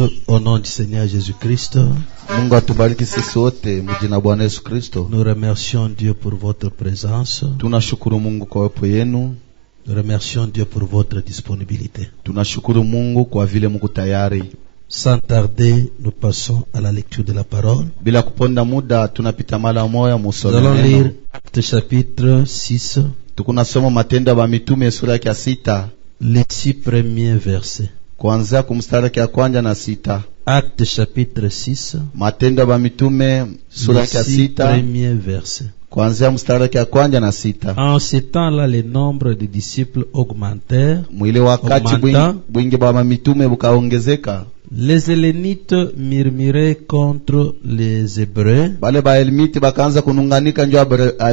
tous au nom du Seigneur Jésus-Christ. Mungu atubariki sisi wote mjina Bwana Yesu Kristo. Nous remercions Dieu pour votre présence. Tunashukuru Mungu kwa uwepo yenu. Nous remercions Dieu pour votre disponibilité. Tunashukuru Mungu kwa vile mko tayari. Sans tarder, nous passons à la lecture de la parole. Bila kuponda muda tunapita mara moja Nous allons musome lire neno. Actes chapitre 6, Tukunasoma Matendo ya Mitume sura ya 6 les 6 premiers versets. kuanzia kumstari ya kwanza na 6. Actes chapitre 6, Matendo ya Mitume sura les ya 6 6 premiers versets. kuanzia mstari ya kwanza na 6. En ce temps-là, le nombre de disciples augmentèrent. Mwili wakati Augmenta. bwingi bwa mitume bukaongezeka. Les Hélénites murmuraient contre les Hébreux Bale ba Elmiti bakaanza kununganika njoo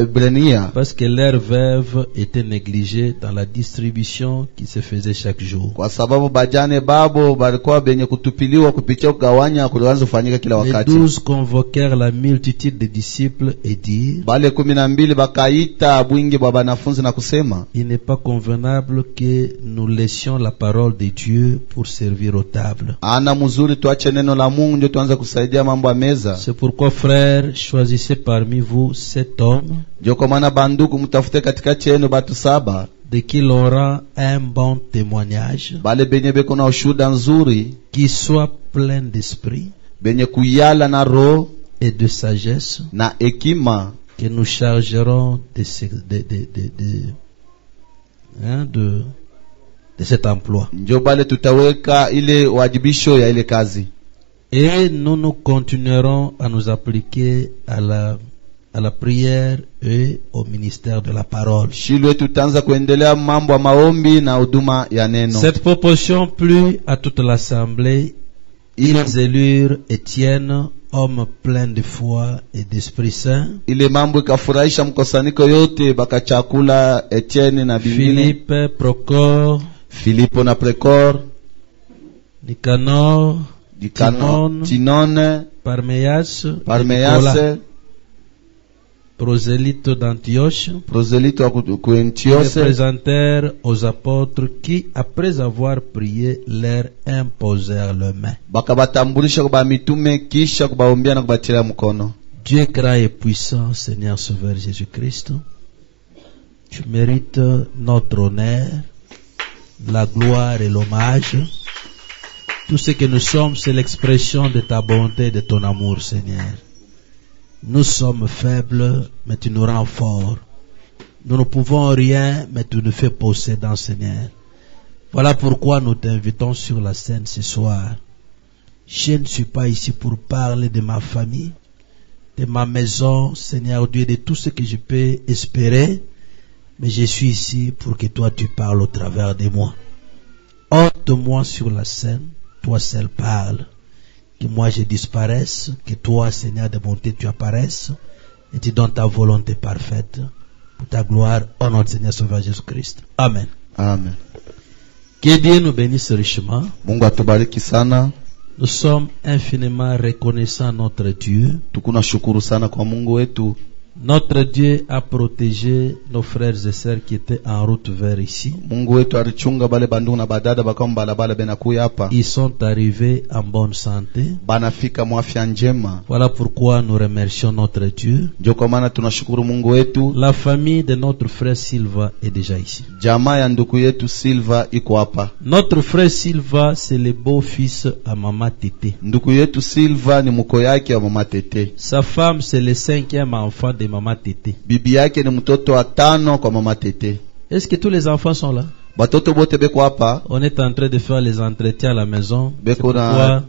Ibrania parce que leurs veuves étaient négligées dans la distribution qui se faisait chaque jour. kwa sababu bajane babo balikuwa benye kutupiliwa kupitia kugawanya kulianza kufanyika kila Les wakati. 12 convoquèrent la multitude des disciples et dirent: Bale 12 bakaita bwingi bwa banafunzi na kusema, il n'est pas convenable que nous laissions la parole de Dieu pour servir aux tables. ana mzuri tuache neno la Mungu ndio tuanze kusaidia mambo ya meza. C'est pourquoi, frères, choisissez parmi vous 7 hommes Ndio kwa maana banduku mtafute katikati yenu batu 7 de qui l'on aura un bon témoignage, bale benye beko na ushuhuda nzuri, qui soient pleins d'esprit benye kuyala na roho et de sagesse, na hekima, que nous chargerons de cet emploi. ndio bale tutaweka ile wajibisho ya ile kazi. Et nous continuerons à nous appliquer à la prière et au ministère de la parole. Shilwe tutaanza kuendelea mambo ya maombi na huduma ya neno. Cette proposition plut à toute l'assemblée. Ils élurent Étienne, homme plein de foi et d'Esprit Saint, Ile mambo ikafurahisha mkosaniko yote, bakachakula Etienne na bingine, Philippe, Procor, Filipo na Prekor, Nicanor, Tinone, Parméas, Nicolas, Parmease, prosélyte d'Antioche. proselito wa Ils Kuentiose, les présentèrent aux apôtres qui, après avoir prié, leur imposèrent leurs mains. bakabatambulisha kwa mitume kisha kubaombea na kubatila mkono. Dieu grand et puissant, Seigneur Sauveur Jésus-Christ, tu mérites notre honneur, la gloire et l'hommage. Tout ce que nous sommes, c'est l'expression de ta bonté et de ton amour, Seigneur. Nous sommes faibles, mais tu nous rends forts. Nous ne pouvons rien, mais tu nous fais possédant, Seigneur. Voilà pourquoi nous t'invitons sur la scène ce soir. Je ne suis pas ici pour parler de ma famille, de ma maison, Seigneur Dieu, de tout ce que je peux espérer, mais je suis ici pour que toi tu parles au travers de moi. Ôte-moi sur la scène, toi seul parle. Que moi je disparaisse, que toi, Seigneur de bonté, tu apparaisses et tu donnes ta volonté parfaite pour ta gloire au nom du Seigneur Sauveur Jésus-Christ. Amen. Amen. Que Dieu nous bénisse richement. Mungu atubariki sana. Nous sommes infiniment reconnaissants à notre Dieu. Tukuna shukuru sana kwa Mungu wetu. Notre Dieu a protégé nos frères et sœurs qui étaient en route vers ici. Mungu wetu alichunga bale bandugu na badada bakao mbalabala benakuya hapa. Ils sont arrivés en bonne santé. Banafika mwafya njema. Voilà pourquoi nous remercions notre Dieu. Ndio kwa maana tunashukuru Mungu wetu. La famille de notre frère Silva est déjà ici. Jamaa ya ndugu yetu Silva iko hapa. Notre frère Silva, c'est le beau-fils à Maman Tété. Ndugu yetu Silva ni mko yake wa mama Tete. Sa femme, c'est le 5e enfant de Maman Tété. Bibi yake ni mtoto wa 5 kwa mama Tete. Est-ce que tous les enfants sont là? Batoto bote beko hapa. On est en train de faire les entretiens à la maison. C'est Beko na pourquoi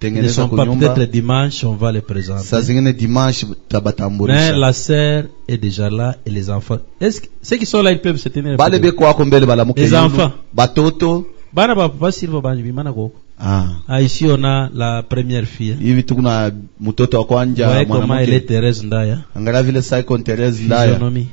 ils ne tengeneza sont pas kunyumba. peut-être dimanche, on va les présenter. Saa zingine dimanche Mais tabatambulisha. la sœur est déjà là et les enfants. Est-ce que ceux qui sont là, ils peuvent se tenir? Bale beko wako mbele balamuke Les yulu. enfants. Batoto. Bana papa Silva banji mana ko. Ah. Ici on a la première fille. Hivi tukuna mtoto wa kwanja Voyez comment elle est mwanamke. Thérèse Ndaya. Angalia vile Saiko Teresa Ndaya. Physionomie.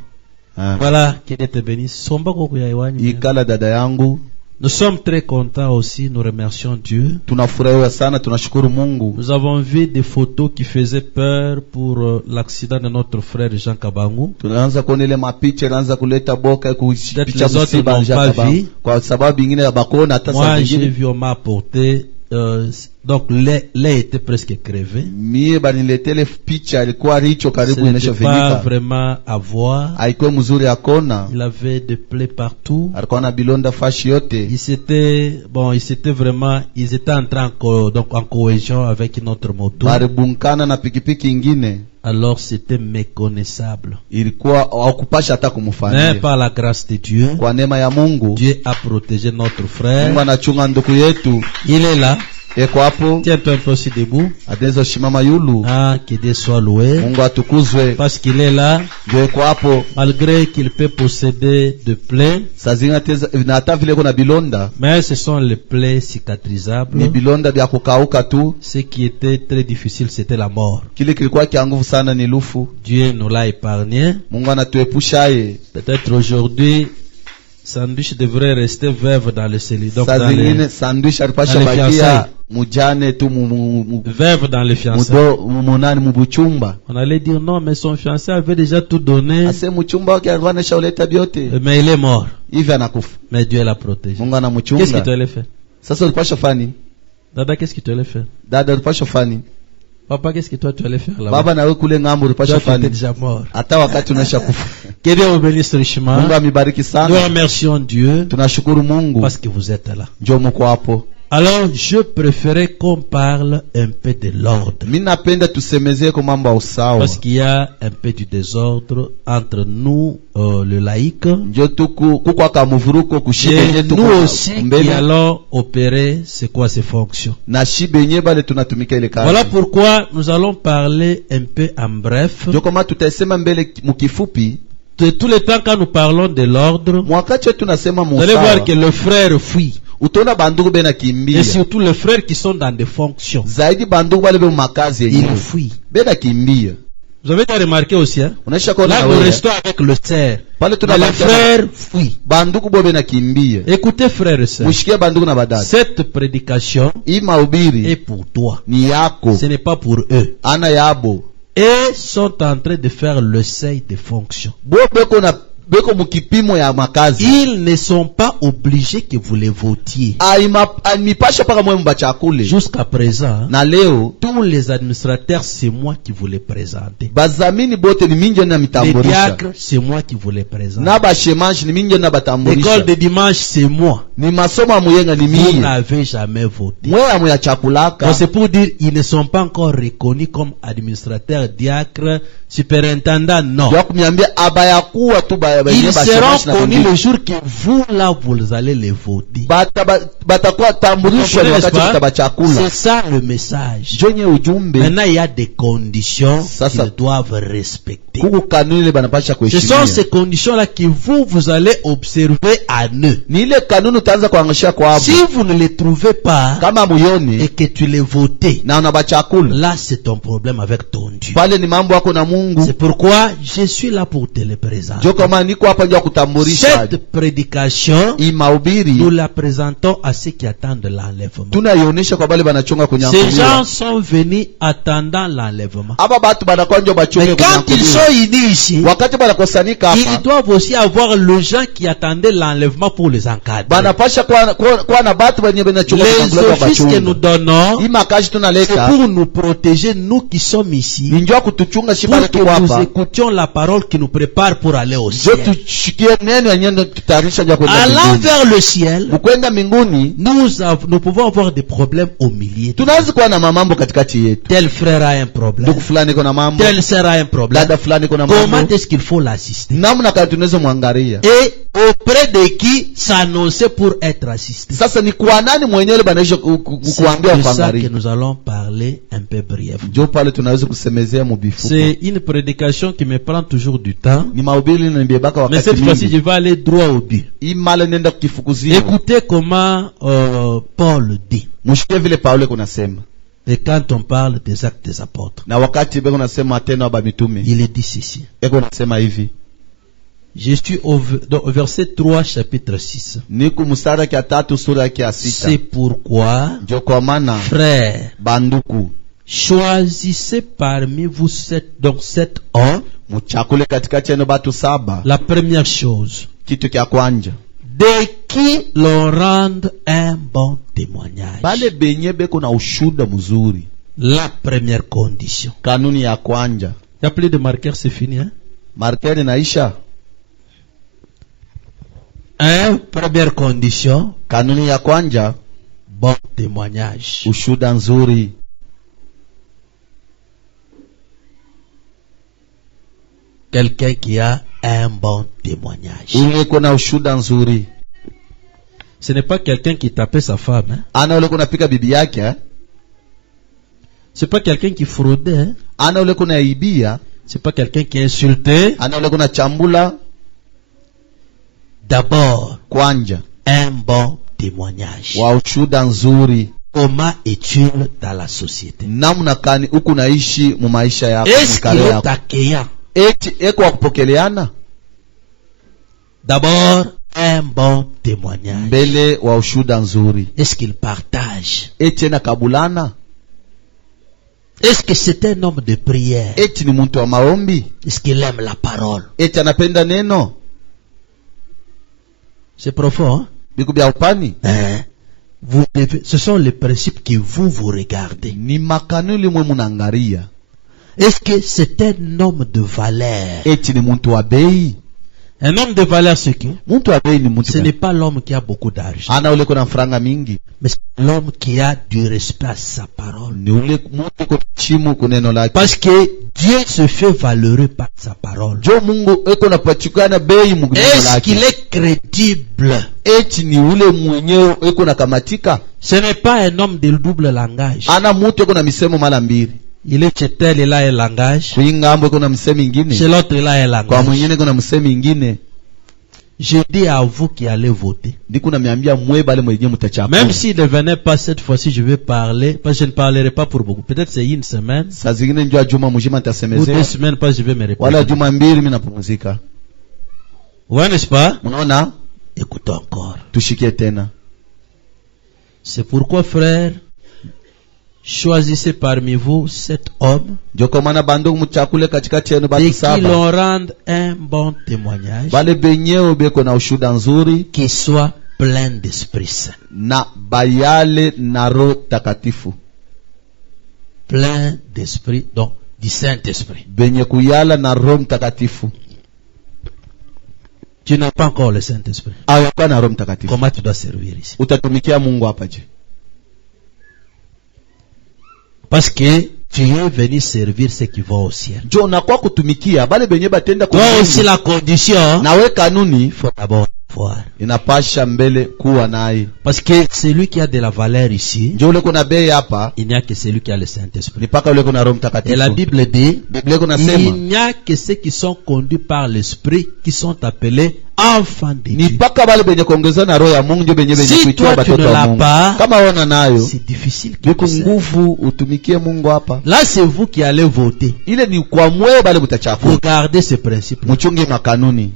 Ah. Voilà, qui te bénisse. Somba koko ya iwanyi. Ikala dada yangu. Nous sommes très contents aussi, nous remercions Dieu. Tunafurahiwa sana, tunashukuru Mungu. Nous avons vu des photos qui faisaient peur pour l'accident de notre frère Jean Kabangu. Tunaanza kuona ile mapicha inaanza kuleta boka kupicha les autres msiba n'ont Jean pas Kabangu. vu. Kwa sababu nyingine ya bakona hata saa Moi, j'ai nyingine. vu, on m'a apporté donc lait était presque crevé. Mie baniletele picha ilikuwa richo Ce karibu n'était inaisha pas vinika. vraiment à voir. Haikuwa mzuri akona. Il avait des plaies partout. Alikuwa na bilonda fashi yote. Ils étaient entrés en cohésion avec notre moto. Baribunkana na pikipiki ingine. Alors c'était méconnaissable. Ilikuwa hakupasha hata Mais kumfanyia. par la grâce de Dieu, Kwa neema ya Mungu, Dieu a protégé notre frère. Mungu anachunga ndugu yetu. Il est là. Eko hapo. Tiens-toi un peu aussi debout. Adenzo shimama yulu. Ah, que Dieu soit loué. Mungu atukuzwe. Parce qu'il est là, Ndio eko hapo. malgré qu'il peut posséder de plaies, Saa zingine na hata vile kuna bilonda. mais ce sont les plaies Ni cicatrisables. bilonda vya kukauka tu. Ce qui était très difficile, c'était la mort. Kile kilikuwa kia nguvu sana ni lufu. Dieu nous l'a épargné. Mungu anatuepusha ye. Peut-être aujourd'hui, Sandwich devrait rester veuve dans le célibat. Donc Saa dans zingine les, sandwich alipasha dans les bakia fiançailles. mujane tu veuve dans les fiançailles. munani mubuchumba. On allait dire non, mais son fiancé avait déjà tout donné, Ase mchumba wake alikuwa anashauleta vyote. mais il est mort. Hivi anakufa. Mais Dieu l'a protégé. Mungu Qu'est-ce que tu anamchunga. allais faire? Sasa ulipasha fani. Dada, qu'est-ce que tu allais faire? Dada ulipasha fani. Papa, qu'est-ce que toi tu allais faire là-bas? Baba na wewe kule ngambo Toi, ulipasha tu étais fani. déjà mort. Hata wakati unasha kufa. Que Dieu vous bénisse richement. Mungu amibariki Nous sana. remercions Dieu Tunashukuru Mungu. parce que vous êtes là. Njoo mko hapo. Alors, je préférais qu'on parle un peu de l'ordre. Mimi napenda tusemezee kwa mambo ya usawa. Parce qu'il y a un peu du désordre entre nous, le laïc, Njoo tuku kuko kamuvuruko kushibenye et tuko nous aussi qui mbele allons opérer c'est quoi ces fonctions. na shibenye bale tunatumika ile kazi. Voilà pourquoi nous allons parler un peu en bref. Njoo kama tutasema mbele mkifupi, De tout le temps quand nous parlons de l'ordre, mwakache tunasema vous allez voir musawa. que le frère fuit. Utaona bandugu bena Et kimbia. surtout les frères qui sont dans des fonctions. Zaidi bandugu bale be makazi Ils yenyewe. fuient. Bena kimbia. Vous avez déjà remarqué aussi, hein? Unaisha kuona Là, na nous wewe. restons avec le cerf. Pale Mais les tunabakia frères fuient. bandugu bo bena kimbia. Écoutez, frères et sœurs, Mushikie bandugu na badada. cette prédication Hii est mahubiri pour toi. ni yako. Ce n'est pas pour eux. Ana yabo. Et sont en train de faire le seuil des fonctions. Bo beko mukipimo ya makazi. Ils ne sont pas obligés que vous les votiez. Aimipasha paka mwe mbachakule. Jusqu'à présent, Na leo tous les administrateurs, c'est moi qui vous les présente. bazamini bote ni mingi na Les mitambulisha. diacres, c'est moi qui vous les présente. Na bashemanshi ni mingi na batambulisha. L'école de dimanche, c'est moi. Ni masomo ya muyenga ni Vous mingi. n'avez jamais voté. Mwe amu ya chakulaka. Donc c'est pour dire ils ne sont pas encore reconnus comme administrateurs, diacres, superintendants, non. Ya kumiambia abaya kuwa tu Ils seront na connus kundi. le jour que vous, là, vous allez les voter. Batakuwa tambulishwa ni N'est-ce wakati pas? kutabachakula. C'est ça le message. Jonye ujumbe. Maintenant, il y a des conditions Ça. qu'ils doivent respecter. Kuku kanuni ile banapasha Ce sont kuheshimia. ces conditions-là que vous allez observer à eux. Ni ile kanuni utaanza kuangashia kwa abu. Si vous ne les trouvez pas Kama et muyoni que tu les votais, na unabachakula. là, c'est ton problème avec ton Dieu. Pale ni mambo yako na Mungu. C'est pourquoi je suis là pour te le présenter. Jo kama niko hapa ndio kutambulisha. Cette prédication, Hii mahubiri nous la présentons à ceux qui attendent l'enlèvement. tunaionyesha kwa bale banachonga Ces gens kunyakuliwa. sont venus attendant l'enlèvement. Aba batu banakuwa ndio bachonge Mais quand ils kunyakuliwa. sont unis ici, Wakati banakosanika ils hapa doivent aussi avoir le gens qui attendaient l'enlèvement pour les encadrer. banapasha kuwa na batu benye benachonga Les kunyakuliwa kwa offices que nous bachunga. donnons, Hii makazi c'est tunaleta pour nous protéger, nous qui sommes ici, ni njoo kutuchunga pour shibale que tu nous hapa. écoutions la parole qui nous prépare pour aller au Jo ciel. tushikie neno yenyewe tutayarisha ndio kwenda Allant mbinguni. vers le ciel, Ukwenda mbinguni nous pouvons avoir des problèmes au milieu. tunaweza kuwa na mambo katikati yetu. Tel frère a un problème, Ndugu fulani iko na mambo, tel sœur a un problème. dada fulani iko na Comment mambo. est-ce qu'il faut l'assister? Namna kama tunaweza mwangalia. Et auprès de qui s'annoncer pour être assisté? Sasa ni kwa nani mwenyewe banaisha kuambia C'est de ça que kuangalia. nous allons parler un peu brièvement. Jo pale tunaweza kusemezea mubifuko. C'est une prédication qui me prend toujours du temps, Ni mahubiri na mbebaka mais wakati cette fois-ci je mingi. vais aller droit au but. Hii mala nenda kukifukuzia. Écoutez comment Paul dit. Mshikie vile Paulo kunasema. Et quand on parle des actes des apôtres, Na wakati beko nasema tena aba mitume. il est dit ceci. Eko nasema hivi. Je suis au verset 3 chapitre 6. Niku mstari ya 3 sura ya 6. C'est pourquoi, Ndio kwa maana frères, banduku choisissez parmi vous sept hommes. mchakule katikati yenu batu 7. La première chose, Kitu kya kwanja de qui l'on rende un bon témoignage. bale benye beko na ushuda mzuri. La première condition. Kanuni ya kwanja. Il y a plus de marqueurs, c'est fini. Hein? Markeri naisha. Première condition. Kanuni ya kwanja, Bon témoignage. ushuda nzuri. Quelqu'un qui a un bon témoignage. Ule kuna ushuda nzuri. Ce n'est pas quelqu'un qui tapait sa femme. Hein? Ana ule kuna pika bibi yake, eh? C'est pas quelqu'un qui fraudait. Hein? Ana ule kuna ibia. C'est pas quelqu'un qui insultait. Ana ule kuna chambula. D'abord, Kwanja, un bon témoignage. wa ushuda nzuri. Comment es-tu dans la société? Namna kani huku naishi mu maisha yako, Est-ce qu'il mkale est yako. accueillant? Eti eko wa kupokeleana. D'abord, un bon témoignage. Mbele wa ushuda nzuri. Est-ce qu'il partage? Eti na kabulana. Est-ce que c'est un homme de prière? Eti ni muntu wa maombi. Est-ce qu'il aime la parole? Eti anapenda neno. C'est profond, hein? Biku bya upani. Hein? Ce sont les principes que vous regardez. Ni makanuli mwe munangaria. Est-ce que c'est un homme de valeur? Eti ni muntu wa bei. Un homme de valeur, c'est qui? Muntu wa bei ni muntu. Ce n'est pas l'homme qui a beaucoup d'argent, Ana ule kuna franga mingi. mais c'est l'homme qui a du respect à sa parole. Ni ule muntu kuchimu kuneno lake. Parce que Dieu se fait valeureux par sa parole. Jo Mungu eko napachukana bei mu kuneno Est-ce lake. qu'il est crédible? Eti ni ule mwenyewe eko na kamatika. Ce n'est pas un homme de double langage. Ana muntu eko na misemo mara mbili. Il est chez tel, il a un langage. Kuingambo eko na msemo ingine. Chez l'autre, il a un Kwa langage. mwingine eko na msemo ingine. Je dis à vous qui allez voter. Ndiku na miambia mwe bale mwenye mutachapa. Même s'il ne venait pas cette fois-ci, je vais parler. Parce que je ne parlerai pas pour beaucoup. Peut-être c'est une semaine. Saa zingine njua juma mujima Ou nitasemezea. 2 semaines, pas je vais me Wala répéter. juma mbili mimi napumzika. Ouais, n'est-ce pas? Unaona? Écoutons encore. Tushikie tena. C'est pourquoi, frère, choisissez parmi vous 7 hommes Joko mana bandu mchakule katikati yenu de batu qui saba. l'on rende un bon témoignage, Bale benyeo beko na ushuda nzuri qui soit plein d'Esprit Saint. na bayale na roho takatifu. Plein d'Esprit, donc du Saint-Esprit. Benye kuyala na roho mtakatifu. Tu n'as pas encore le Saint-Esprit. Awakwa na roho mtakatifu. Comment tu dois servir ici? Utatumikia Mungu hapa je? Parce que tu es venu servir ceux qui vont au ciel. Jo na kwa kutumikia bale benye batenda Toi aussi, la condition, na we kanuni il faut d'abord voir. inapasha mbele kuwa naye. Parce que celui qui a de la valeur ici, Jo ule kuna bei hapa il n'y a que celui qui a le Saint-Esprit. ni paka ule kuna roho Et la mtakatifu. Bible dit, Biblia kuna il sema n'y a que ceux qui sont conduits par l'Esprit qui sont appelés enfants de ni Dieu. paka bale benye kuongezwa na roho ya Mungu ndio benye Si kuitwa toi tu batoto ne wa l'as Mungu. pas, Kama wana nayo C'est difficile. qu'il biko te serve. nguvu utumikie Mungu hapa. Là, c'est vous qui allez voter. Ile ni kwa mwe bale mutachafu. Regardez ce principe. Mchunge makanuni.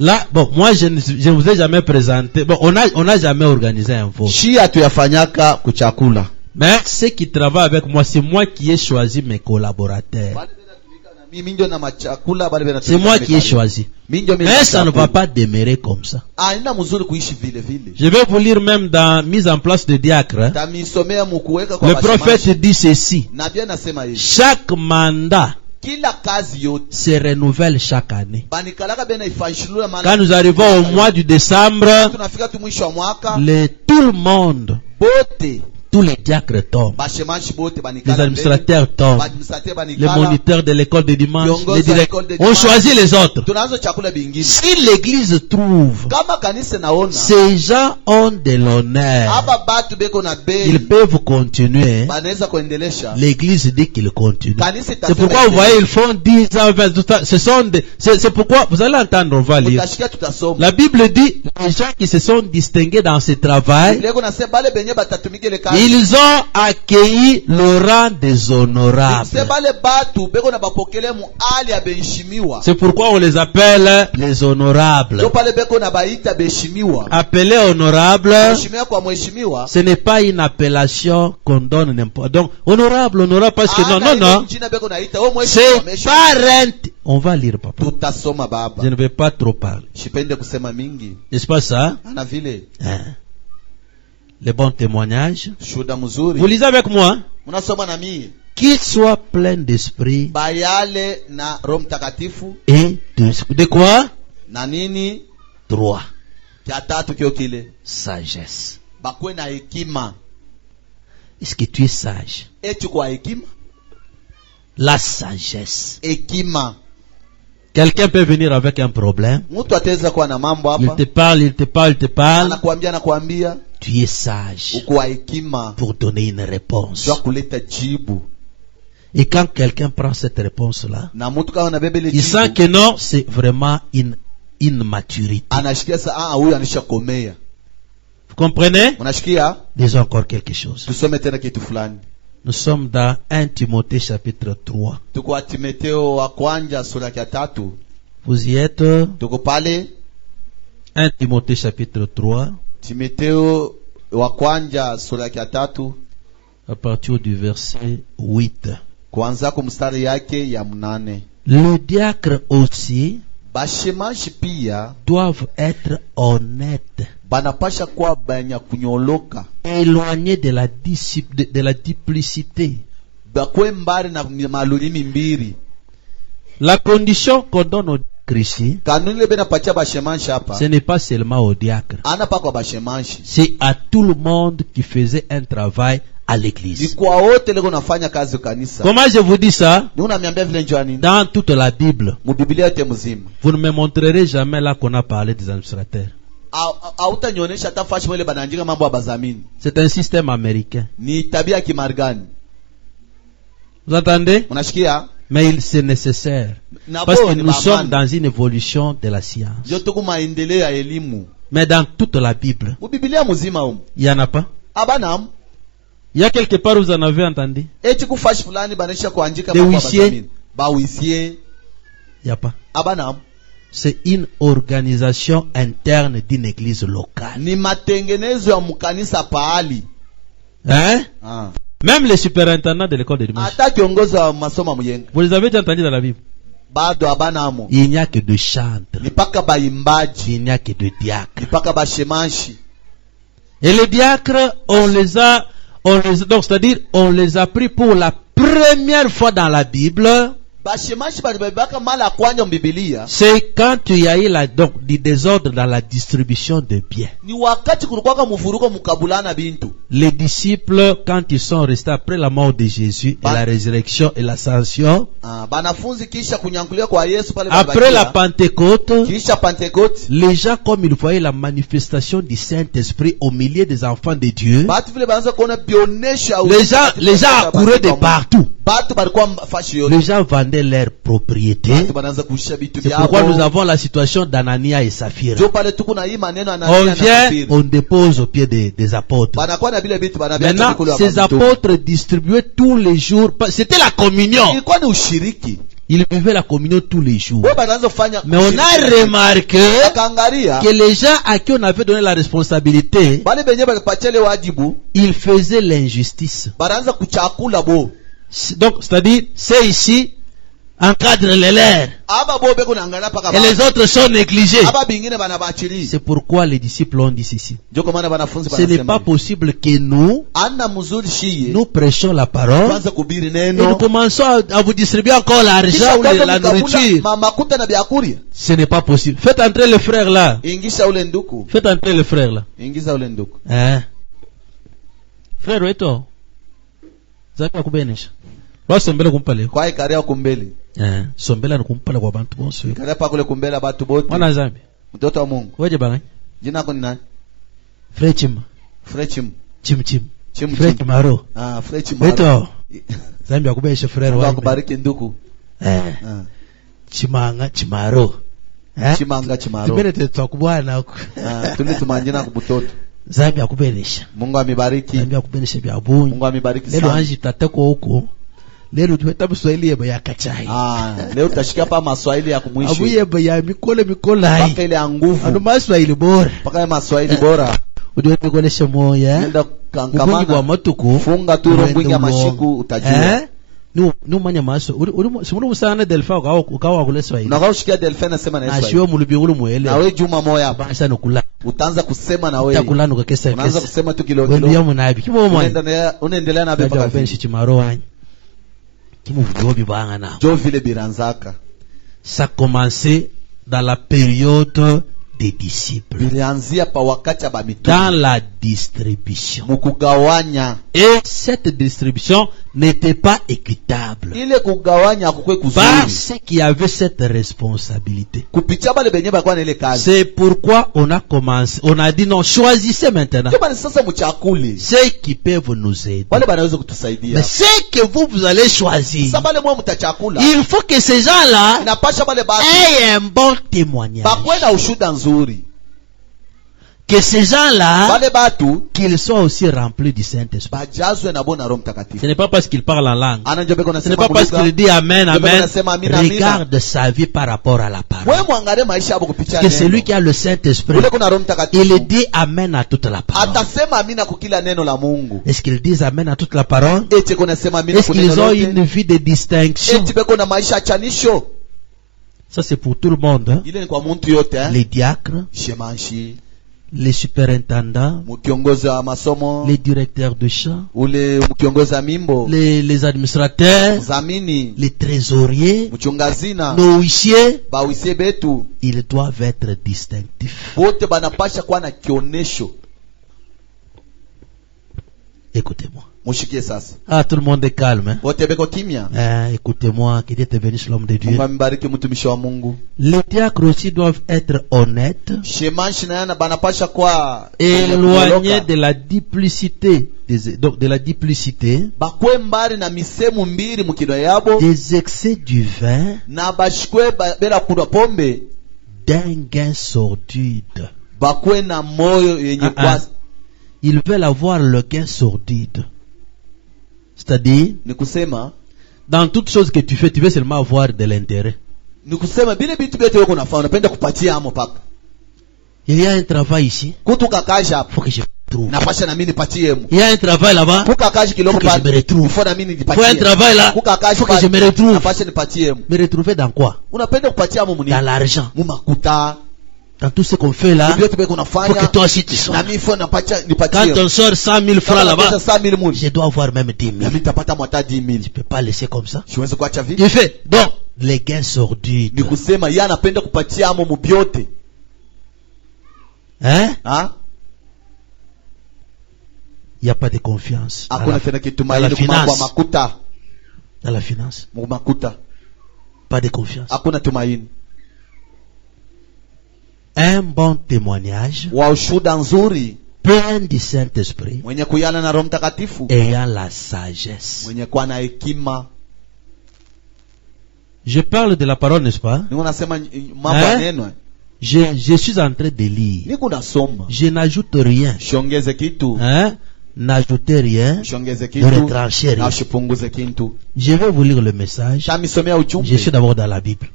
Là, bon, moi, je ne vous ai jamais présenté. Bon, on n'a jamais organisé un vote. Shi hatuyafanyaka kuchakula. Mais ceux qui travaillent avec moi, c'est moi qui ai choisi mes collaborateurs. Mimi ndio na machakula bale bena. C'est moi qui ai choisi. Mimi ndio Mais ça ne va pas demeurer comme ça. Ah, ina mzuri kuishi vile vile. Je vais vous lire même dans mise en place de diacre. Hein. Tamisomea mukuweka kwa Le bashemaji. prophète dit ceci. Nabii anasema hivi. Chaque mandat Kila kazi yote se renouvelle chaque année. banikalaka bena ifashilula maana. Quand nous arrivons au mois du décembre, tunafika tu mwisho wa mwaka tout le monde, bote tous les diacres tombent. bashemaji bote Les banikala. administrateurs tombent. Administrateur Les banikala. moniteurs de l'école de dimanche, Viongozi les wa directeurs, école de on dimanche. choisit les autres. Tunaanza chakula bingine. Si l'église trouve, Kama kanisa naona ces gens ont de l'honneur, hapa batu beko na bei ils peuvent continuer. banaweza kuendelesha. L'église dit qu'ils continuent. Kanisa C'est pourquoi vous voyez, ils font 10 ans, 20 tout ça. Ce sont des, c'est pourquoi, vous allez entendre, on va lire. Utashikia tutasoma. La Bible dit, les gens qui se sont distingués dans ce travail, Biblia kuna sema bale benye batatumike ile kazi. fulani. Ils ont accueilli le rang des honorables. Sebale batu beko na bapokele mu ali ya beheshimiwa. C'est pourquoi on les appelle les honorables. Ndio pale beko na baita beheshimiwa. Appelé honorable, Beheshimiwa kwa mheshimiwa. ce n'est pas une appellation qu'on donne n'importe. Donc honorable parce que non. C'est pas rente. On va lire, papa. Tutasoma baba. Je ne vais pas trop parler. Sipende kusema mingi. N'est-ce pas ça? Ana vile. Les bons témoignages. Shuda mzuri. Vous lisez avec moi? Unasoma na mimi. Qu'il soit plein d'esprit. Bayale na Roho Mtakatifu. Et de quoi? Na nini? Droit. Cha tatu kio kile. Sagesse. Bakwe na hekima. Est-ce que tu es sage? Eti kwa hekima? La sagesse. Hekima. Quelqu'un peut venir avec un problème. Mtu ataweza kuwa na mambo hapa. Il te parle. Anakuambia. Tu es sage. Uko hekima. Pour donner une réponse. Jua kuleta jibu. Et quand quelqu'un prend cette réponse-là, na mtu kama anabeba ile jibu, il sent que non, c'est vraiment une immaturité. Anashikia saa huyu anishakomea. Vous comprenez? Unashikia? Disons encore quelque chose. Tusome tena kitu fulani. Nous sommes dans 1 Timothée chapitre 3. Tuko Timotheo wa kwanza sura ya 3. Vous y êtes? Tuko pale 1 Timothée chapitre 3. Timotheo wa kwanza sura ya 3 à partir du verset 8. Kuanza kwa mstari yake ya 8. Le diacre aussi bashemaji pia doivent être honnêtes, banapasha kuwa banya kunyoloka, éloignés de la duplicité. Bakwe mbali na malulimi mbiri. La condition qu'on donne au diacre ici, kanuni bena pacha bashemaji hapa, ce n'est pas seulement au diacre, ana pa kwa bashemaji, c'est à tout le monde qui faisait un travail à l'église. Comment je vous dis ça? Dans toute la Bible, vous ne me montrerez jamais là qu'on a parlé des administrateurs. C'est un système américain. Vous entendez? Mais c'est nécessaire. Parce que nous sommes dans une évolution de la science. Mais dans toute la Bible, il n'y en a pas. Il y a quelque part où vous en avez entendu? Des huissiers? Il n'y a pas. C'est une organisation interne d'une église locale. Hein? Même les superintendants de l'école de dimanche, vous les avez déjà entendus dans la Bible? Il n'y a que de chantres. Il n'y a que de diacres. Et les diacres, donc c'est-à-dire, on les a pris pour la première fois dans la Bible. C'est quand il y a eu donc du désordre dans la distribution de biens. Les disciples, quand ils sont restés après la mort de Jésus et la résurrection et l'ascension, après la Pentecôte, les gens, comme ils voyaient la manifestation du Saint-Esprit au milieu des enfants de Dieu, les gens accouraient de partout. Les gens vendaient leurs propriétés. C'est pourquoi nous avons la situation d'Anania et Saphira. On vient, on dépose au pied des apôtres. Maintenant, ces apôtres distribuaient tous les jours. C'était la communion. Ils buvaient la communion tous les jours. Mais on a remarqué que les gens à qui on avait donné la responsabilité, ils faisaient l'injustice. Donc, c'est-à-dire, c'est ici, encadre les leurs. Et les autres sont négligés. C'est pourquoi les disciples ont dit ceci. Ce n'est pas possible que nous prêchons la parole et nous commençons à vous distribuer encore l'argent ou la nourriture. Ce n'est pas possible. Faites entrer le frère là. Faites entrer le frère là. Hein? Frère, où est-ce sombela nikumpala kwa bantu bonse. Mwana zambi. Mtoto wa Mungu. Weje bana? Jina lako ni nani? Frechim. Chim. Frechimaro. Frechimaro. Weto. Zambi akubeshe frere wangu. Akubariki nduku. Chimaro. Chimaro. Tibere tetu kubwana huko. Tuli tumanjina kubutoto. Zambi akuberesha. Mungu amebariki. Zambi akuberesha bya bunyi. Mungu amebariki Lelo sana. anji tatako huko. Lelo tuweta Kiswahili yeba ya kachai. Leo tutashikia pa maswahili ya kumwishi. Abu yeba ya mikola hai. Paka ile nguvu. Ando maswahili bora. Paka maswahili bora. Udiwe mikolesha moya. Nenda kankamana. Mbungi wa matuku. Funga tu mbungi ya mashiku utajua. Numanya maso. Simulu musana delfa ukawa kule Swahili. Unakao shikia delfa nasema na Swahili. Ashiwa mulubi ulu muele. Na wewe juma moya hapa. Basa nukula. Utaanza kusema na wewe. Utakulano kwa kesa. Unaanza kusema tu kilo. Wewe ya munabi. Kibo mwana. Unaendelea na beba kafi. Benshi chimaro wanyi. Kimu vyobi banga na. Jo vile biranzaka. Ça commençait dans la période des disciples. Bilianzia pa wakati ya mitume. Dans la distribution. Mukugawanya. Et cette distribution n'était pas équitable. Ile kugawanya hakukwe kuzuri. Parce qu'il y avait cette responsabilité. Kupitia bale benye bakwa na ile kazi. C'est pourquoi on a commencé, on a dit non, choisissez maintenant. Kama sasa mchakuli. Ceux qui peuvent nous aider. Wale banaweza kutusaidia. Mais ceux que vous allez choisir. Sasa bale mwa mtachakula. Il faut que ces gens-là inapasha bale basi aient un bon témoignage. Bakwe na ushuda nzuri. Que ces gens-là, bale batu qu'ils soient aussi remplis du Saint-Esprit. Bajazwe na bona Roho Mtakatifu. Ce n'est pas parce qu'il parle en langue. Ce n'est pas parce qu'il dit amen, amen. Regarde sa vie par rapport à la parole. Que celui qui a le Saint-Esprit, il dit amen à toute la parole. Est-ce qu'ils disent amen à toute la parole? Est-ce qu'ils ont une vie de distinction? Ça c'est pour tout le monde. Hein? Les diacres, les superintendants, les directeurs de chant, les administrateurs, les trésoriers, nos huissiers, ils doivent être distinctifs. Écoutez-moi. Ah, tout le monde est calme. Hein? Écoutez-moi, que Dieu te bénisse, l'homme de Dieu. Les diacres aussi doivent être honnêtes, éloignés de la duplicité, de la duplicité, des excès du vin, d'un gain sordide. Ils veulent avoir le gain sordide. C'est-à-dire, dans toutes choses que tu fais, tu veux seulement avoir de l'intérêt. Il y a un travail ici. Faut que je trouve. Il y a un travail là-bas. Faut que je me retrouve. Il faut un travail là. Faut que je me retrouve. Me retrouver dans quoi? Dans l'argent. Dans tout ce qu'on fait là, faut que toi aussi tu sois. Quand on sort 100 000 francs là-bas, je dois avoir même 10 000. Tu peux pas laisser comme ça. Tu fais. Donc, les gains sordides. Hein? Il n'y a pas de confiance. Dans la finance. Dans la finance. Pas de confiance. Un bon témoignage, plein du Saint-Esprit, ayant la sagesse. Je parle de la parole, n'est-ce pas? Hein? Je suis en train de lire. Je n'ajoute rien. Hein? N'ajoutez rien, ne retranchez rien. Je vais vous lire le message. Je suis d'abord dans la Bible.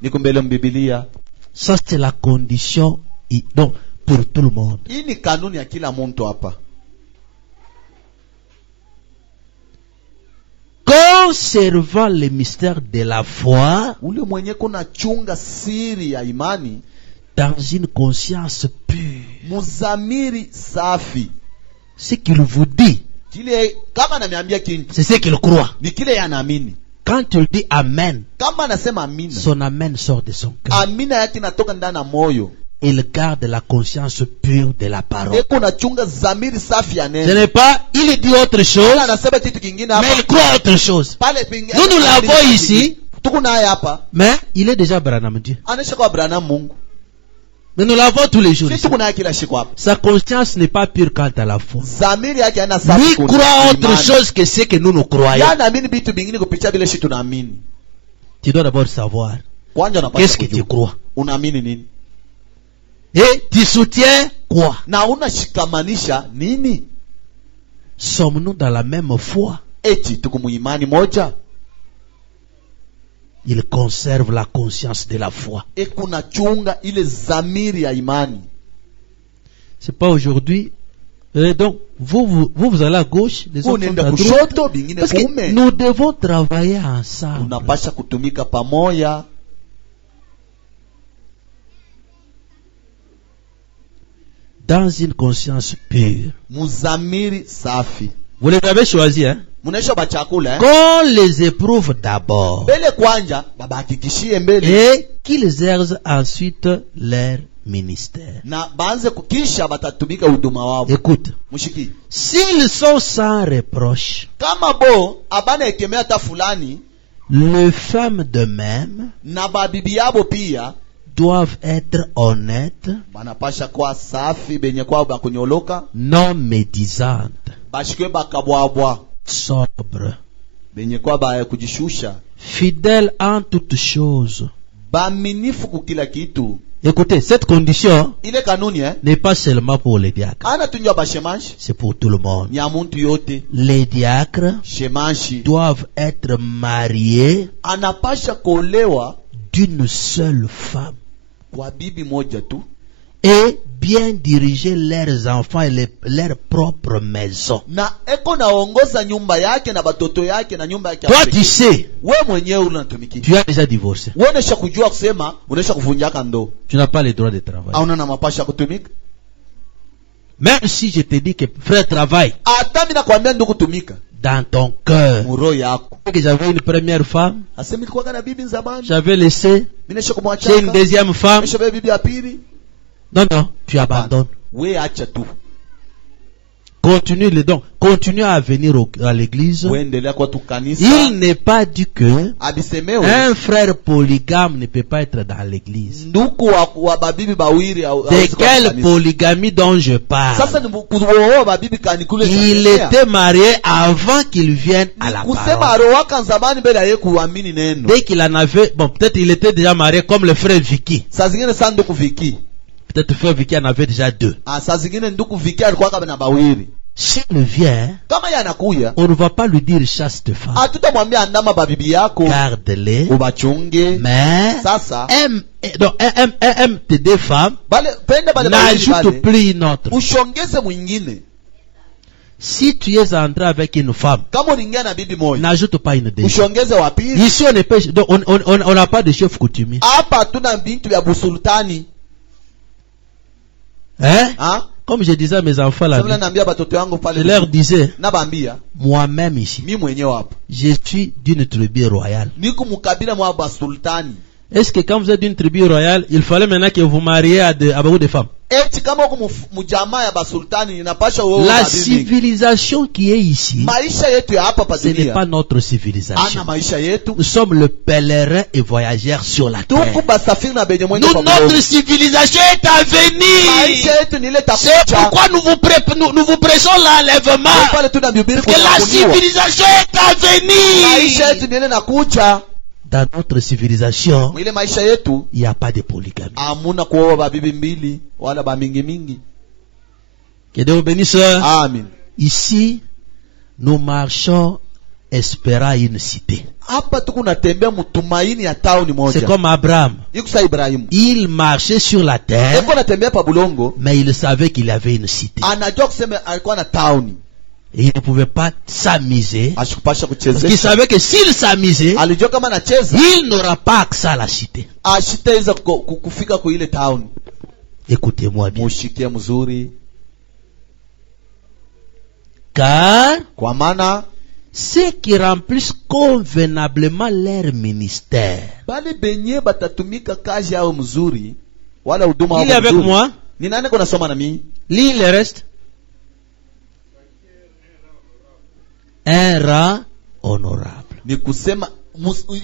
Ça c'est la condition donc pour tout le monde. Conservant les mystères de la foi dans une conscience pure. Ce qu'il vous dit, c'est ce qu'il croit. Quand il dit amen, son amen sort de son cœur. Il garde la conscience pure de la parole. Ce n'est pas, il dit autre chose, mais il croit autre chose. Nous l'avons ici, mais il est déjà Branham Dieu. Mais nous l'avons tous les jours ici. Sa conscience n'est pas pure quant à la foi. Lui croit autre chose que ce que nous croyons. Tu dois d'abord savoir qu'est-ce que tu crois. Et tu soutiens quoi? Na unashikamanisha nini? Sommes-nous dans la même foi? Eti tuko muimani moja? Il conserve la conscience de la foi. E kuna chunga ile zamiri ya imani. C'est pas aujourd'hui. Donc, vous allez à gauche, les autres sont à droite. Kushoto, bingine Parce que kume. nous devons travailler ensemble. Unapasha kutumika pamoja. Dans une conscience pure. Muzamiri safi. Vous les avez choisis, hein? Munaisha bachakula, Qu'on les éprouve d'abord. Bele kwanja, babahakikishie mbele. Et qu'ils exercent ensuite leur ministère. Na baanze kukisha batatumika huduma wao. Écoute. Mushiki. S'ils sont sans reproche, Kama bo, abana ekemea ta fulani, les femmes de même na babibi yabo pia, doivent être honnêtes, banapasha kwa safi, benye kwa bakunyoloka, non médisantes, bashikwe bakabwabwa, sobres, benye kwa ba kujishusha, fidèles en toutes choses. baaminifu kukila kitu. Écoutez, cette condition Ile kanuni n'est pas seulement pour les diacres, ana tunjwa bashemashi, c'est pour tout le monde. ni ya muntu yote. Les diacres Shemashi doivent être mariés anapasha kuolewa d'une seule femme kwa bibi moja tu, et bien diriger leurs enfants et leur propre maison. na eko naongoza nyumba yake na batoto yake na nyumba yake. Toi, tu sais, Wewe mwenyewe unatumikia. tu as déjà divorcé. Wewe unesha kujua kusema, unesha kuvunjaka ndo. Tu n'as pas le droit de travailler. Hauna na mapasha kutumika. Même si je te dis que frère travaille Hata mimi nakwambia ndugu tumika. dans ton cœur. Muro yako. Que j'avais une première femme, Asemi nilikuwa na bibi nzabani. j'avais laissé, Mimi nesha j'ai kumwacha. une deuxième femme. Nesha bibi ya pili. Non, non, tu abandonnes. Wewe acha tu. Continue à venir à l'église. Uendelea kwa tu kanisa. Il n'est pas dit que Abisemewe. un frère polygame ne peut pas être dans l'église. Nduku wa babibi bawiri au. De quelle polygamie dont je parle? Sasa ni kuoa babibi kanikule. Il était marié avant qu'il vienne à la Kusema parole. arowaka nzabani mbele aye kuamini neno. Dès qu'il en avait, bon, peut-être il était déjà marié comme le frère Vicky. Saa zingine sana nduku Viki. Peut-être frère Vicky en avait déjà deux. Saa zingine nduku Viki alikuwa kama na bawiri. S'il vient, Kama yanakuya, on ne va pas lui dire chasse de femme. hatutamwambia andama babibi yako, Garde-les. ubachunge. Mais Sasa aime tes deux femmes, bale pende bale n'ajoute bale, plus une autre. ushongeze mwingine. Si tu es entré avec une femme, Kama uliingia na bibi moja, n'ajoute pas une deuxième. ushongeze wa pili. Ici on n'est pas, donc on n'a pas de chef coutumier. Hapa tuna bintu vya busultani. Hein? Ah? Comme je disais à mes enfants là, Sasa naambia batoto yangu je pale. leur disais, Nabambia, moi-même ici, mimi mwenyewe hapa. je suis d'une tribu royale. Niko mukabila mwa basultani. Est-ce que quand vous êtes d'une tribu royale, il fallait maintenant que vous mariez à beaucoup de femmes? Eti kama uko mujamaa ya basultani inapasha wewe La babibi. civilisation qui est ici, Maisha yetu ya hapa pa ce n'est dunia. pas notre Ana civilisation. maisha yetu. Nous sommes le pèlerin et voyageurs sur la terre. Tuko basafiri na benye mwende Nous, kwa notre Mungu. civilisation est à venir. Maisha yetu ni ile C'est takucha. pourquoi nous vous pressons l'enlèvement. Pale tunabihubiri Parce que la kunyakuliwa. civilisation est à Maisha venir. yetu ni ile nakucha. Dans notre civilisation, Mwile maisha yetu il n'y a pas de polygamie. hamuna kuoa babibi mbili wala ba mingi mingi. Que Dieu vous bénisse. Amen. Ici, nous marchons espérant une cité. Hapa tuko natembea mtumaini ya tauni C'est moja. comme Abraham. Ikusa Ibrahimu. Il marchait sur la terre, Eko natembea pa bulongo, mais il savait qu'il y avait une cité. anajua kusema alikuwa na tauni. Et il ne pouvait pas s'amuser. Ashikupasha Parce qu'il kuchezesha. savait que s'il s'amusait, Alijua kama anacheza, il n'aura pas accès à la cité. ashitaweza kufika kwa ile tauni. Écoutez-moi bien. Mushikie mzuri. Car Kwa maana ceux qui remplissent convenablement leur ministère. bale benye batatumika kazi yao mzuri wala huduma Il est yao avec mzuri. moi. Ni nani kuna soma na mimi? Lis le reste. Un rang honorable. Ni kusema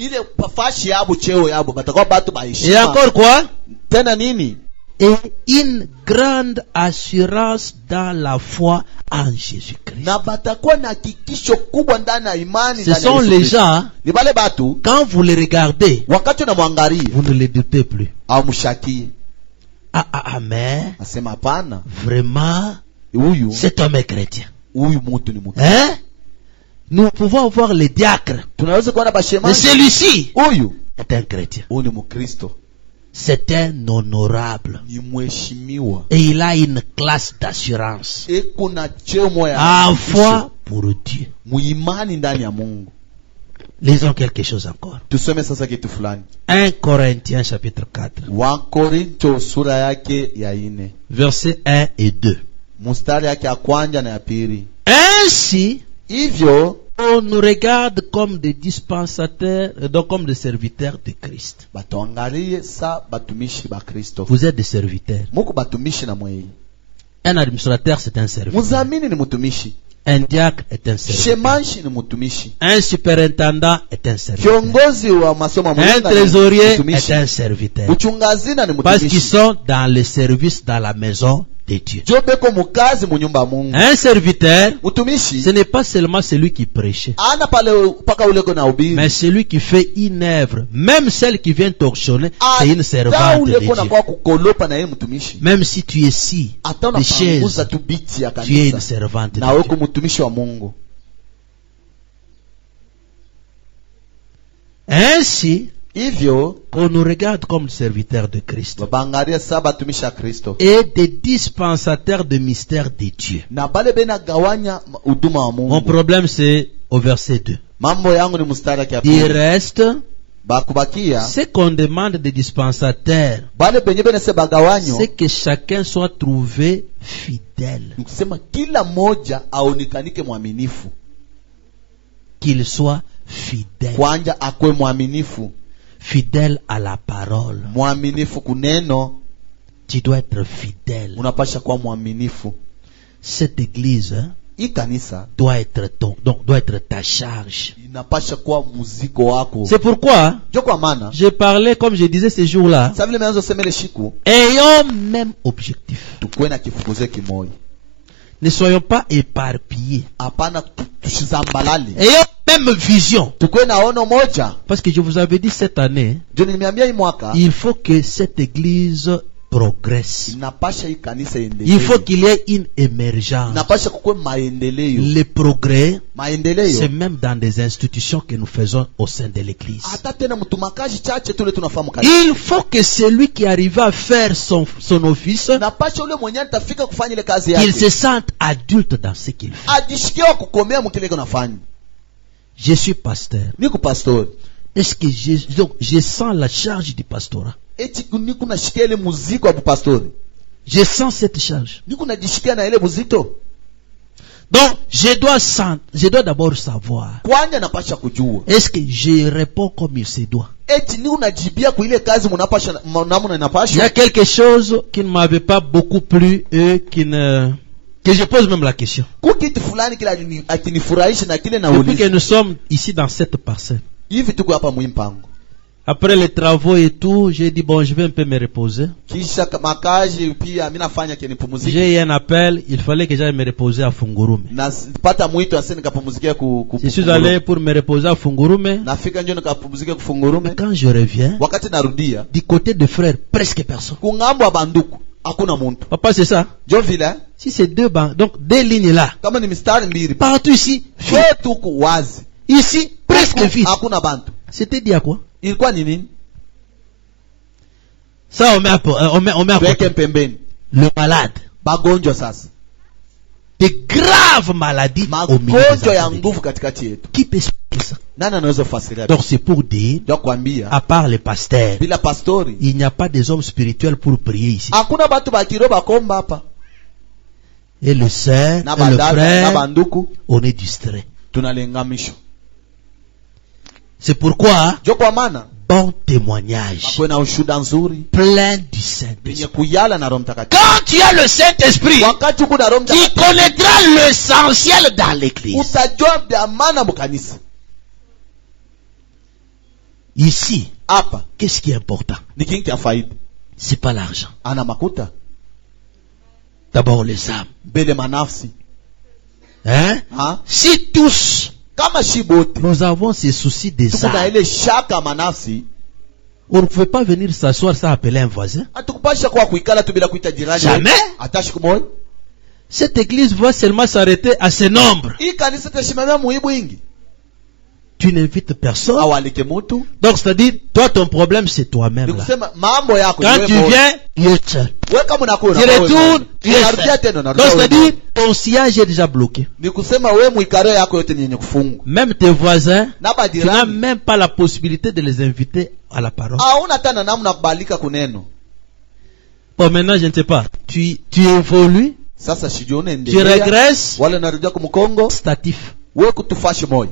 ile pafashi yabo cheo yabo batakuwa batu Et baheshima. encore quoi? Tena nini? Et une grande assurance dans la foi en Jésus-Christ. Na batakuwa na hakikisho kubwa ndani ya imani Ce ndani ya sont Yesu les Kristo. gens, Ni bale batu quand vous les regardez, wakati unamwangalia vous ne les doutez plus. au mshakie. mais asema hapana, vraiment, huyu cet homme est chrétien. mtu ni mtu. Hein? Nous pouvons voir les diacres. Tunaweza kuona Mais bashemasi, celui-ci huyu est un chrétien. ni Mkristo, C'est un honorable. ni mheshimiwa, Et il a une classe d'assurance. kuna cheo moya En foi pour Dieu. muimani ndani ya Mungu. Lisons quelque chose encore. Tusome sasa kitu fulani. 1 Corinthiens chapitre 4. Wakorinto sura yake ya 4 Versets 1 et 2. mstari yake ya kwanza na ya pili. Ainsi, Hivyo on nous regarde comme des dispensateurs, donc comme des serviteurs de Christ. batuangalie sa batumishi ba Kristo. Vous êtes des serviteurs. Muko batumishi na mwei. Un administrateur, c'est un serviteur. Muzamini ni mtumishi, Un diacre est un serviteur. shemashi ni mtumishi, Un superintendant est un serviteur. kiongozi wa masomo Un mwenga ni trésorier mtumishi, est un serviteur. uchungazina ni Parce qu'ils mtumishi. sont dans le service dans la maison de Dieu. Jobeko mukazi mu nyumba ya Mungu. Un serviteur, Mtumishi ce n'est pas seulement celui qui prêchait, ana pale paka uleko na ubiri. mais celui qui fait une œuvre. Même celle qui vient t'auctionner, c'est une servante de uleko na Dieu. kwa kukolopa na yeye mtumishi. Même si tu es si Hata des chaises, unapanguza tu biti ya tu es une kanisa. servante Na de weko Dieu. mtumishi wa Mungu. Ainsi, Hivyo on nous regarde comme serviteurs de Christ babangalia sa batumishi ya Kristo. et des dispensateurs de mystères de Dieu. Na bale bena gawanya huduma wa Mon Mungu. problème, c'est au verset 2. Mambo yangu ni mstari yake ya Il pili. reste Bakubakia ce qu'on demande des dispensateurs, bale benye bene se bagawanyo, c'est que chacun soit trouvé fidèle, nikusema kila moja aonikanike mwaminifu. qu'il soit fidèle, Kwanja akwe mwaminifu, fidèle à la parole. mwaminifu kuneno, Tu dois être fidèle. unapasha kuwa mwaminifu. Cette église Hii kanisa doit être doit être ta charge. inapasha kuwa muziko wako. C'est pourquoi Jo kwa maana je parlais, comme je disais ces jours-là, sasa vile meanza kusema ile shiku ayons même objectif. tukwe na kifukuze kimoja. Ne soyons pas éparpillés. Hapana tushizambalali. Ayons même vision. Tukwe na ono moja. Parce que je vous avais dit cette année, Jo nimeambia hii mwaka il faut que cette église progresse. inapasha hii kanisa Il faut iendelee. qu'il y ait une émergence. Inapasha kukwe maendeleo. Le progrès, c'est Maendeleo. même dans des institutions que nous faisons au sein de l'église. Hata tena mtumakaji chache tule tunafahamu kanisa. Il faut que celui qui arrive à faire son office, Napasha ule mwenye atafika kufanya ile kazi qu'il se yake. sente adulte dans ce qu'il fait. Ajishikie wa kukomea mkile kunafanya. Je suis pasteur. Niko pastor. Est-ce que je sens la charge du pastorat? Eti niko nashikia ile muziko wa pastori. Je sens cette charge. Niko najishikia na ile muzito. Donc, je dois d'abord savoir, Kwanja napasha kujua. est-ce que je réponds comme il se doit? Eti ni unajibia kwa ile kazi mnapasha namna Il y a inapasha. quelque chose qui ne m'avait pas beaucoup plu et que je pose même la question. Kwa kitu fulani kila akinifurahisha na kile Depuis que nauliza. nous sommes ici dans cette parcelle, Hivi tuko hapa mwimpango. après les travaux et tout, j'ai dit bon, je vais un peu me reposer. Kisha makazi pia mimi nafanya kinipumzike. J'ai eu un appel, il fallait que j'aille me reposer à Fungurume. Napata mwito asa nikapumzikia Je suis allé pour me reposer à Fungurume. nafika njo nikapumzika kufungurume. Quand je reviens, Wakati narudia du côté de frères, presque personne. kungambo wa banduku hakuna muntu. Papa, c'est ça? Jo vile Si c'est deux bancs, donc deux lignes là, kama ni mistari mbili partout ici, vide. kwetu huko wazi. Ici, presque vide. Hakuna bantu. C'était dit à quoi? Ilikuwa ni nini? Ça, on met à Tuweke côté. pembeni. Le malade. Magonjwa sasa. De graves maladies au milieu des Magonjwa ya enfants de Dieu. nguvu katikati yetu. Qui peut expliquer ça? Nani anaweza kufasiria? Donc c'est pour dire, Ndio kuambia à part les pasteurs, bila pastori il n'y a pas des hommes spirituels pour prier ici. hakuna batu bakiro bakomba hapa. Et le sœur, Na et le badada na frère, banduku on est distrait. tunalengamisho. C'est pourquoi, Jo kwa maana bon témoignage, akwe na ushuda nzuri plein du yenye Saint-Esprit. kuyala na Roho Mtakatifu. Quand tu as le Saint-Esprit, Wakati uko na Roho tu Mtakatifu connaîtras l'essentiel dans l'église. utajua vya maana mkanisa. Ici, Hapa qu'est-ce qui est important? ni kingi ya faida. C'est pas l'argent. Ana makuta D'abord les âmes. mbele manafsi. Hein? Ha? Si tous, Kama shibote nous avons ces soucis des tuko na âmes, ile shaka manafsi, On ne pouvait pas venir s'asseoir sans appeler un voisin. Hatukupasha kwa kuikala tu bila kuita jirani. Jamais. Hata siku moja. Cette église va seulement s'arrêter à ce nombre. Hii kanisa tashimamia muhibu ingi. Tu n'invites personne. Awalike mtu. Donc c'est-à-dire, toi ton problème c'est toi-même là. Nikusema mambo yako. Quand tu viens, tu es seul. Wewe kama unakuwa Tu retournes, tu es seul. Donc c'est-à-dire, ton sillage est déjà bloqué. Nikusema wewe mwikaro yako yote ni yenye kufungwa. Même tes voisins, Na tu n'as badirani. même pas la possibilité de les inviter à la parole. Hauna tena namna kubalika kuneno. Bon, maintenant je ne sais pas. Tu évolues, Sasa shijione tu endelea. régresses, Wale narudia kumkongo. statif. Wewe kutufashi moyo.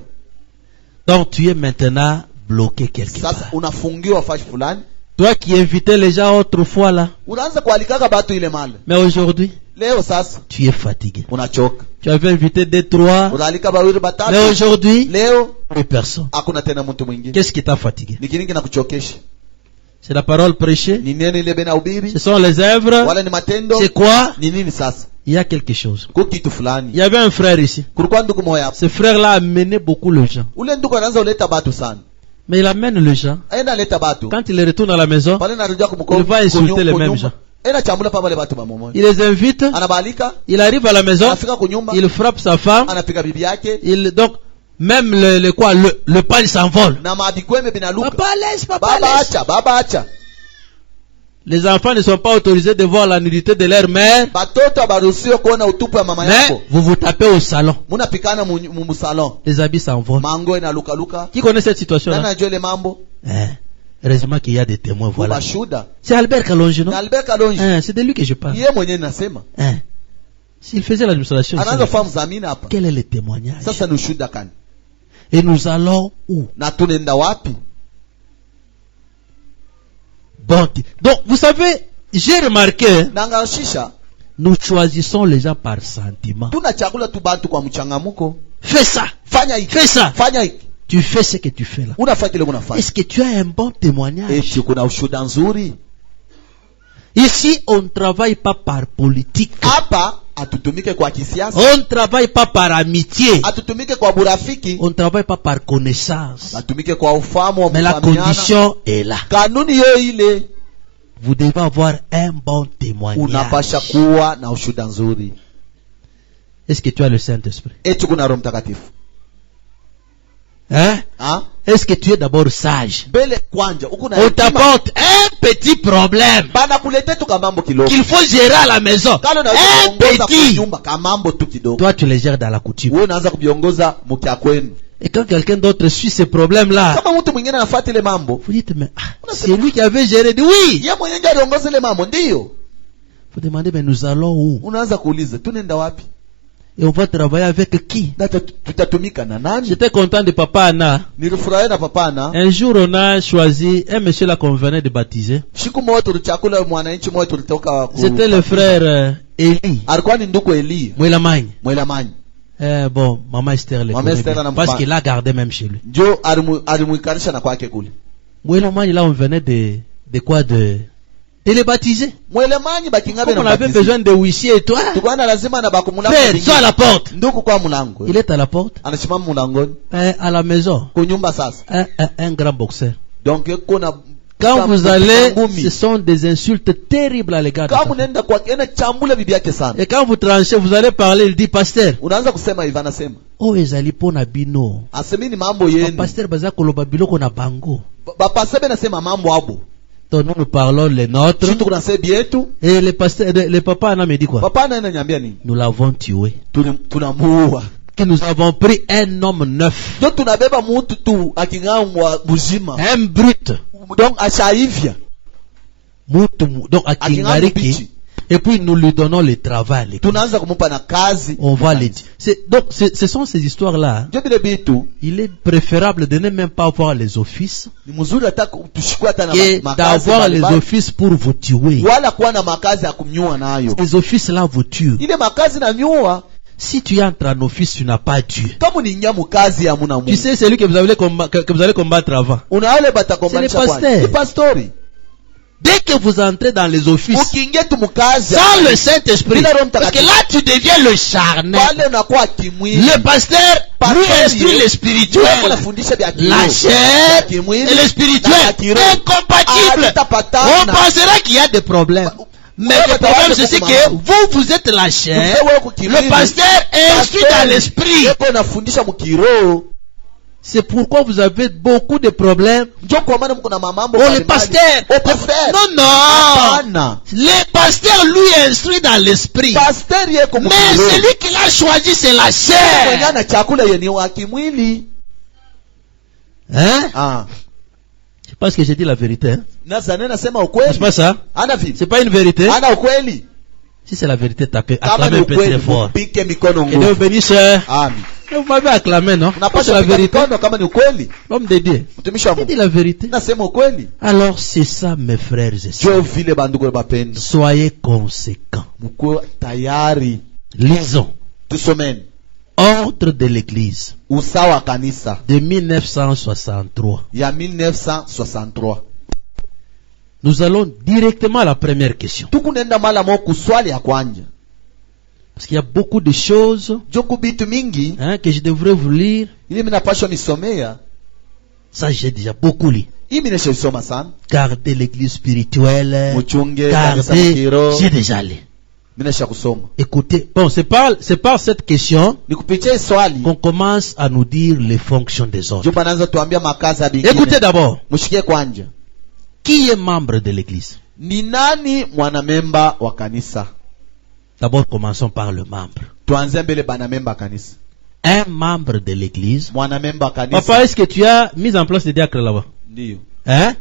Donc tu es maintenant bloqué quelque Sasa part. unafungiwa fashi fulani. Toi qui invitais les gens autrefois là, Unaanza kualikaka batu ile mali. mais aujourd'hui, Leo sasa tu es fatigué. unachoka. Tu avais invité 2, 3, Unaalika bawili mais batatu. aujourd'hui, Leo plus personne. hakuna tena mtu mwingine. Qu'est-ce qui t'a fatigué? Ni kingi kinakuchokesha. C'est la parole prêchée? Ni neno ile bena ubiri? Ce sont les œuvres? Wala ni matendo? C'est quoi? Ni nini sasa? Il y a quelque chose. Kwa kitu Il fulani. y avait un frère ici. Kulikuwa ndugu moja hapo. Ce frère-là a mené beaucoup de gens. Ule ndugu anaanza uleta batu sana. Mais il amène les gens. Aenda leta batu. Quand il retourne à la maison, Pale narudia kumkongo. il va insulter les mêmes gens. Ena chambula pa wale batu ba mmoja. Il les invite, Anabalika, il arrive à la maison, anafika kunyumba, il frappe sa femme, anapiga bibi yake, donc, même le pain s'envole. na mabikweme binaluka. Papa laisse, papa Baba laisse. acha, baba acha. Les enfants ne sont pas autorisés de voir la nudité de leur mère, Batoto abaruhusiwe kuona utupu ya mama mais yako. vous vous tapez au salon. Munapikana mu salon. Les habits s'envolent. Mango inaluka luka. Qui connaît cette Nani situation-là? anajua ile mambo? Heureusement qu'il y a des témoins, voilà. Bashuda. C'est Albert Kalonji, non? Na Albert Kalonji. C'est de lui que je parle. Yeye mwenyewe nasema. S'il faisait l'administration, Anaanza fahamu zamini hapa. quel est le témoignage? Sasa ni ushuda kani? Et nous allons où? Na tunaenda wapi? Bon, donc, vous savez, j'ai remarqué, Nangashisha, nous choisissons les gens par sentiment. tunachagula tu bantu kwa mchangamuko. Fais ça, Fanya hiki. fais ça. Fanya hiki. Tu fais ce que tu fais là. Unafanya kile unafanya. Est-ce que tu as un bon témoignage? Eti kuna ushuda nzuri. Ici, on ne travaille pas par politique. Hapa atutumike kwa kisiasa. On ne travaille pas par amitié. Atutumike kwa burafiki. On ne travaille pas par connaissance. Atumike kwa ufahamu wa Mais la kufahamiana. condition est là. Kanuni yo ile. Vous devez avoir un bon témoignage. Unapasha kuwa na ushuda nzuri. Est-ce que tu as le Saint-Esprit? Eti kuna Roho Mtakatifu. Hein? Ha? Est-ce que tu es d'abord sage? Bele kwanja uko na On hekima. t'apporte un petit problème Bana kulete tu kamambo kidogo. qu'il faut gérer à la maison. Kalo na Un kuongoza petit. kunyumba kamambo tu kidogo. Toi, tu les gères dans la coutume. Wewe unaanza kubiongoza mkia kwenu. Et quand quelqu'un d'autre suit ces problèmes-là, Kama mtu mwingine anafuata ile mambo, vous dites, mais c'est lui qui avait géré. Dit oui. yeye mwenyewe ndiye aliongoza ile mambo, ndio. Vous demandez, mais nous allons où? Unaanza kuuliza, tunaenda wapi? Et on va travailler avec qui? Na tutatumika na nani? J'étais content de Papa Anna. Nilifurahi na papa na. Un jour, on a choisi un monsieur là qu'on venait de baptiser. Siku moja tulichakula mwananchi mmoja tulitoka C'était le frère Eli. Alikuwa ni ndugu Eli. Mwelamani. Mwelamani. Bon, Maman Esther le Maman connaît Esther bien, anampa- parce qu'il l'a gardé même chez lui. Njo alimuikarisha na kwake kule. Mwelamani, là, on venait de les baptiser. Mwelamani bakingabe Comme on na avait baptize. besoin de huissier et toi. Tukwana lazima na bakumulanga. Frère, sois à la porte. Ndugu kwa mlango. Il est à la porte. Anasimama mlangoni. À la maison. Kunyumba sasa. Un grand boxeur. Donc kuna Quand vous allez, ngumi. ce sont des insultes terribles à l'égard de Kama ta femme. unaenda kwa ena chambula bibi yake sana. Et quand vous tranchez, vous allez parler, il dit, pasteur, Unaanza kusema hivi anasema. oh, ezali pona bino. Asemini mambo yenu. Pasteur, baza koloba biloko na bango. Bapasebe nasema mambo abo. Donc nous parlons les nôtres. Sisi tunasema bietu. Et le papa Anna me dit quoi? Papa anaenda nyambia nini? Nous l'avons tué. Tunamuua. Que nous avons pris un homme neuf. Donc tunabeba mtu tu akingangwa mzima. Un brut. Donc ashaivya. Donc akingariki. Et puis nous lui donnons le travail. Tunaanza kumupa na kazi. On va les dire. Donc ce sont ces histoires-là. Ndio vile bitu. Il est préférable de ne même pas avoir les offices. Ni mzuri hata tushikwe hata na Et makazi. d'avoir les offices pour vous tuer. Wala kuwa na makazi ya kumnyua nayo. Les offices-là vous tuent. Ile makazi na nyua. Si tu entres en office, tu n'as pas Dieu. Kama ni nyamu kazi ya muna Mungu. Tu sais, c'est lui que vous allez combattre avant. Una wale batakombanisha C'est le pasteur. kwa. Ni pastori. Dès que vous entrez dans les offices, ukiingia tu mkazi sans le Saint-Esprit, Bila Roho parce que Mtakatifu. là tu deviens le charnel. pale unakuwa kimwili. Le pasteur lui instruit Yeye le spirituel. anafundisha vya kiroho. La chair kimwili et le na spirituel kiroho. incompatibles. Hatutapatana. On pensera qu'il y a des problèmes. Mais le problème c'est que vous êtes la chair. Le pasteur instruit dans l'esprit. Yeye anafundisha mkiroho. C'est pourquoi vous avez beaucoup de problèmes. Ndio kwa maana mko na mambo Oh, le pasteur. Non, non. Hapana. Le pasteur lui instruit dans l'esprit. Pasteur yeko Mais mkiroho. celui qui l'a choisi, c'est la Mwenye chair. ana chakula yeye ni wa kimwili. Hein? Ah. Je pense que j'ai dit la vérité. Hein? Nazana nasema C'est ukweli. pas ça? Ana vipi? C'est pas une vérité? Ana ukweli. Si c'est la vérité, Kama acclamez ni un peu très ukweli fort. mpike mikono Que Dieu vous nguvu. bénisse, sœur. Amen. Vous m'avez acclamé, non? C'est Unapaswa la kupika vérité. mikono kama ni ukweli. L'homme de Dieu. Mtumishi wa Il dit Mungu. la vérité. Nasema ukweli. Alors c'est ça, mes frères et Jo sœurs. vile bandugu bapendo. Soyez conséquents. Mkuwe tayari. Lisons. Tusomeni. Ordre de l'Église Usawa wa kanisa de 1963. ya 1963. Nous allons directement à la première question. Tukunenda mala mo kuswali ya kwanja. Parce qu'il y a beaucoup de choses Joku bitu mingi que je devrais vous lire. ili minapashwa nisomea. Ça, j'ai déjà beaucoup lu. Hii nimeshaisoma sana. Gardez l'Église spirituelle. Muchunge kanisa Gardez. mkiro. J'ai déjà lu. Nimesha kusoma. Écoutez, bon, c'est par cette question Nikupitia swali. qu'on commence à nous dire les fonctions des ordres. Jumba naanza tuambia makazi ya bingine. Écoutez d'abord, Mshikie kwanja. qui est membre de l'Église? Ni nani mwanamemba wa kanisa? D'abord, commençons par le membre. Tuanze mbele banamemba kanisa. Un membre de l'Église. Mwanamemba kanisa. Papa, est-ce que tu as mis en place des diacres là-bas? Ndio. Hein?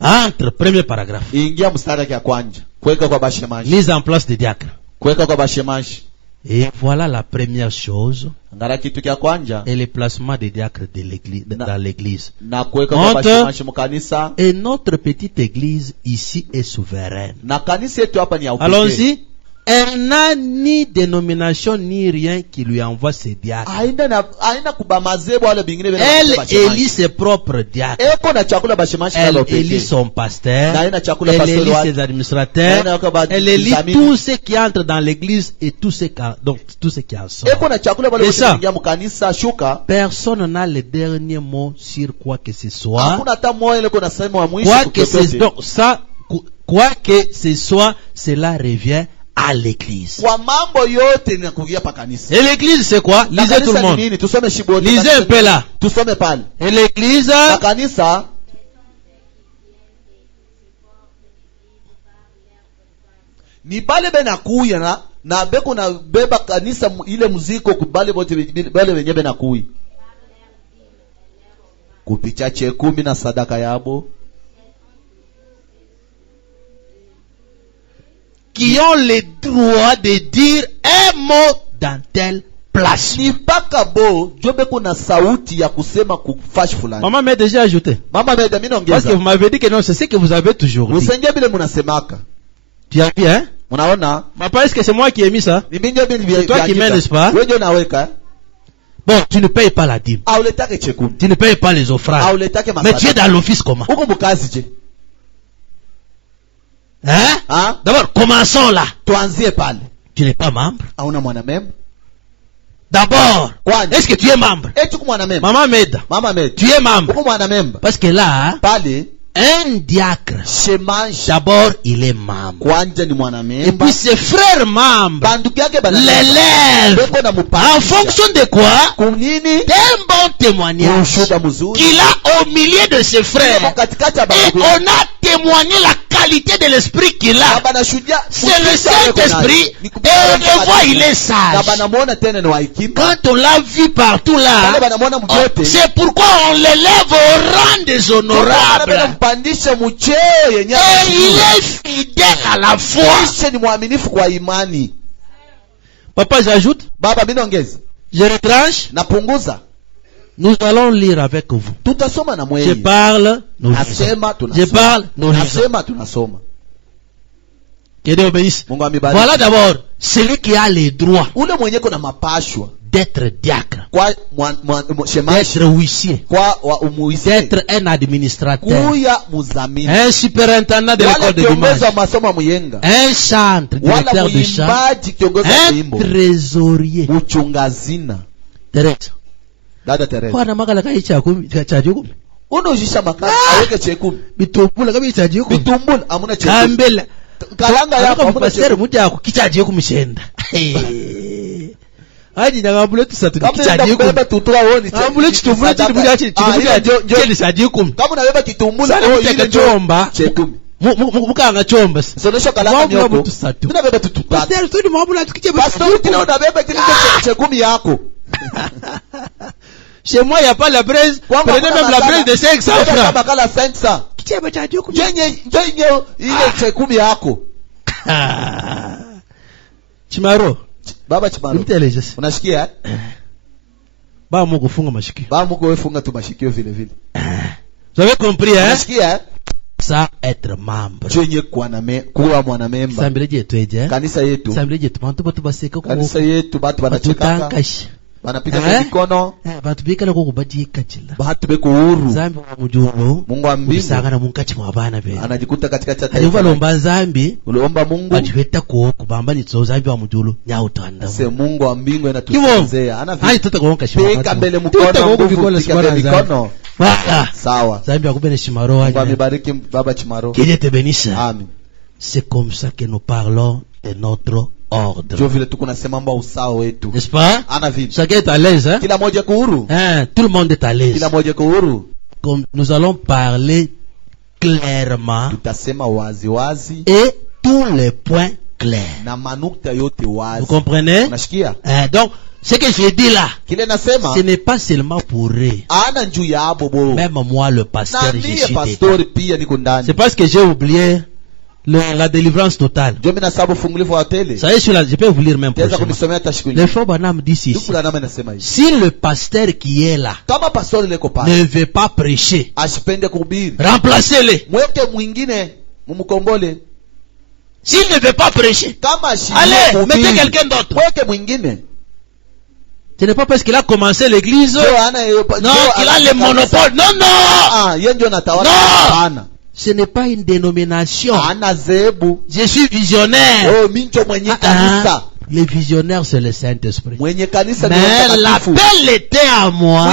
Entre, premier paragraphe. Ingia mstari ya kwanja. Kuweka kwa bashemaji. Mise en place des diacres. Kuweka kwa bashemaji. Et voilà la première chose. Ngara kitu kya kwanja. Et le placement des diacres de l'église, dans l'église. Na kuweka kwa bashemaji mukanisa. Et notre petite église ici est souveraine. Na kanisa yetu hapa ni ya upekee. Allons-y. Elle n'a ni dénomination ni rien qui lui envoie ses diacres. Haina kubamazebo wale bingine bena. Elle élit ses propres diacres. Eko na chakula bashemaji Elle kalo pekee. élit son pasteur. Na ina chakula Elle pasteur élit wake. ses administrateurs. Na ina Elle élit zamini. tous ceux qui entrent dans l'église et tous ceux qui en sortent. Eko na chakula wale Et ça, kuingia mkanisa shuka. personne n'a le dernier mot sur quoi que ce soit. Hakuna hata moyo ile kuna sema wa mwisho Quoi que kutote. donc ça, quoi que ce soit, cela revient à l'église. Kwa mambo yote ni kuingia pa kanisa. Et l'église c'est quoi? Na Lisez tout le kanisa ni monde. nini? Tusome shibote. Lisez un peu là. Tusome pale. Et l'église, Na kanisa ni pale bena kuya na beko na beba kanisa ile muziko kubale bote bale wenye bena kuya. Kupitia 10 na sadaka yabo. qui ont le droit de dire un mot dans telle place. Ni paka bo jobeko na sauti ya kusema kufashi fulani. Maman m'a déjà ajouté. Mama meda mimi Parce que naongeza. vous m'avez dit que non, c'est ce que vous avez toujours dit. Usenge bile munasemaka. Tu as dit, hein? Unaona? Papa, est-ce que c'est moi qui ai mis ça? Ni mimi ndio C'est toi qui mets, n'est-ce pas? Wewe ndio unaweka. Bon, tu ne payes pas la dîme. Auletake chekuni. Tu ne payes pas les offrandes. Auletake Mais tu es masada. dans l'office comment? Uko mkazi je? Hein? Ah? D'abord, commençons là. Tuanzie pale. Tu n'es pas membre. Hauna mwanamemba? D'abord, Kwani? est-ce que tu es membre? Eti uko mwanamemba? Maman m'aide. Mama meda. Tu es membre. Uko mwanamemba? Parce que là, Pale un diacre, shemaji d'abord, il est membre. kwanja ni Et mwanamemba. puis ses frères membres Bandugu yake bana. l'élèvent. Beko na En mupaka. fonction de quoi? Kunini? D'un bon témoignage Ushuda mzuri. qu'il a au milieu de ses frères. Katikati ya Et bandugu. on a témoigné la qualité de l'esprit qu'il a. Bana shuhudia. C'est le Saint-Esprit. Et on le voit, il est Na sage. bana muona tena ni wa hekima. Quand on l'a vu partout Wale là, bana muona mvyote. c'est pourquoi on l'élève au rang des honorables. Mpandishe mcheo yenye. Et il est fidèle à la foi. Kisha ni mwaminifu kwa imani. Papa, j'ajoute, Baba mimi naongeza. je retranche. Napunguza. Nous allons lire avec vous. Tutasoma na Je mwenye. parle, nous lisons. Nasema Je tunasoma. parle, nous lisons. Nasema tunasoma. Que Dieu obéisse. Mungu amibariki. Voilà d'abord celui qui a les droits Ule mwenye kuna mapashwa d'être diacre, kwa shemashi, d'être huissier, kwa umuisi, d'être un administrateur, kuya muzamini, un superintendant de wala l'école de kiongozi l'image, wa masomo muyenga, un chantre, wala directeur de chant, muimbaji kiongozi wa un kuimbo, trésorier. uchungazina. Teresa, Dada Teresa, kwa na makala kai cha kumi unojisha makala aweke chekumi, bitumbula kabi cha kumi bitumbula amuna chekumi, kambela kalanga yako amuna pastor chekumi, muja kukichaje kumishenda haji nyangambule tusatu kama kichaje nenda kumi kubeba tutua woni ambule chitumbula chini muja chini chini chaje kumi kama unabeba kitumbula sana oh mteka ile chomba chekumi, mukanga chomba sonesha kalanga yako tusatu mimi nabeba tutu pastor studi mwambula tukiche pastor kile unabeba kile chekumi yako. Chez moi, il n'y a pas la braise. Prenez même la braise de 500 francs. Bakala 500. Kichebe cha juku. Jenye ile chekumi yako. Chimaro. Baba Chimaro. Mteleje. Unasikia? Ba Mungu funga mashikio. Ba Mungu wewe funga tu mashikio vile vile. Vous avez compris hein? Unasikia? Ça être membre. Jenye kuwa mwanamemba. Sambileje tweje. Kanisa yetu. Sambileje tumantu batu baseka ko. Kanisa yetu batu banacheka. Banapiga mikono. Batu bikala ko kubati kachila. Batu beko huru. Zambi wa mujuno. Mungu wa mbingu. Bisanga na munkati mwa bana be. Anajikuta katikati ya taifa. Aliva lomba zambi. Uliomba Mungu. Atweta ko kubamba ni tso zambi wa mujuno nyautanda. Se Mungu wa mbingu anatusezea. Ana vile. Hai tata kuonka shima. Peka mbele mkono. Peka mikono. Voilà. Sawa. Zambi akubene Chimaro waje. Mungu amebariki baba Chimaro. Que Dieu te bénisse. Amen. C'est comme ça que nous parlons de notre ordre. Jo vile tuko nasema mambo usawa wetu. N'est-ce pas? Ana vile. Chacun est à l'aise hein? Kila moja kuhuru. Hein, tout le monde est à l'aise. Kila moja kuhuru. Comme nous allons parler clairement. Tutasema wazi wazi. Et tous les points clairs. Na manukta yote wazi. Vous comprenez? Unasikia? Donc ce que je dis là, kile nasema, ce n'est pas seulement pour eux. Ana njuu ya abobo. Même moi le pasteur, je suis pasteur pia niko ndani. C'est parce que j'ai oublié la délivrance totale. Jo mimi nasabu fungulifu wa tele. Ça y est, je peux vous lire même prochainement. Le frère Branham dit ici. Si le pasteur qui est là ne veut pas prêcher, remplacez-le. S'il ne veut pas prêcher, allez, mettez quelqu'un d'autre. Ce n'est pas parce qu'il a commencé l'église, non, qu'il a le monopole. Non, non. Non. Ce n'est pas une dénomination. Je suis visionnaire. Les visionnaires, c'est le Saint-Esprit. Mais l'appel était à moi.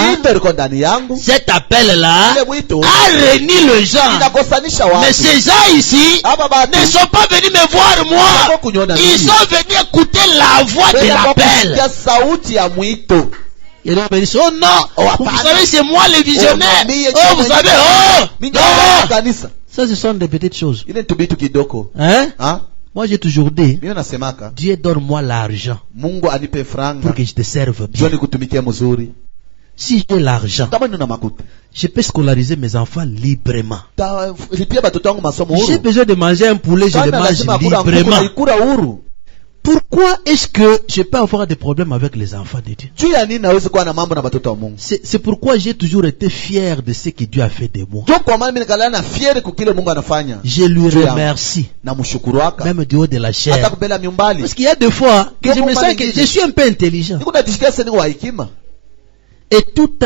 Cet appel-là a réuni le gens. Mais ces gens ici ne sont pas venus me voir moi. Ils sont venus écouter la voix de l'appel. Et donc, ils disent, oh non, vous savez, c'est moi le visionnaire. Oh, vous savez, oh. Ça, ce sont des petites choses. Hein? Moi, j'ai toujours dit, Dieu donne-moi l'argent pour que je te serve bien. Si j'ai l'argent, je peux scolariser mes enfants librement. J'ai besoin de manger un poulet, je le mange librement. Pourquoi est-ce que je peux avoir des problèmes avec les enfants de Dieu? C'est pourquoi j'ai toujours été fier de ce que Dieu a fait de moi. Je lui remercie, même du haut de la chair. Parce qu'il y a des fois que je me sens que je suis un peu intelligent. Et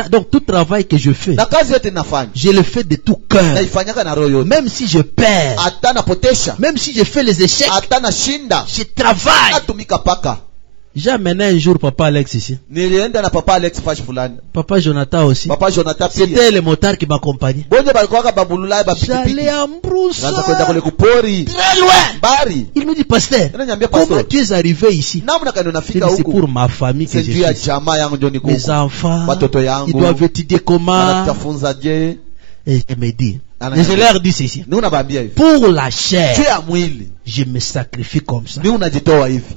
donc tout travail que je fais, je le fais de tout cœur. Même si je perds, même si je fais les échecs, je travaille. J'ai amené un jour Papa Alex ici. Papa Jonathan aussi. C'était le motard qui m'accompagnait. J'allais en brousse. Très loin. Il me dit, pasteur, comment tu es arrivé ici? C'est pour ma famille que je suis ici. Mes enfants, ils doivent étudier comment. Et je me dis, et je leur dis ceci. Pour la chair, je me sacrifie comme ça.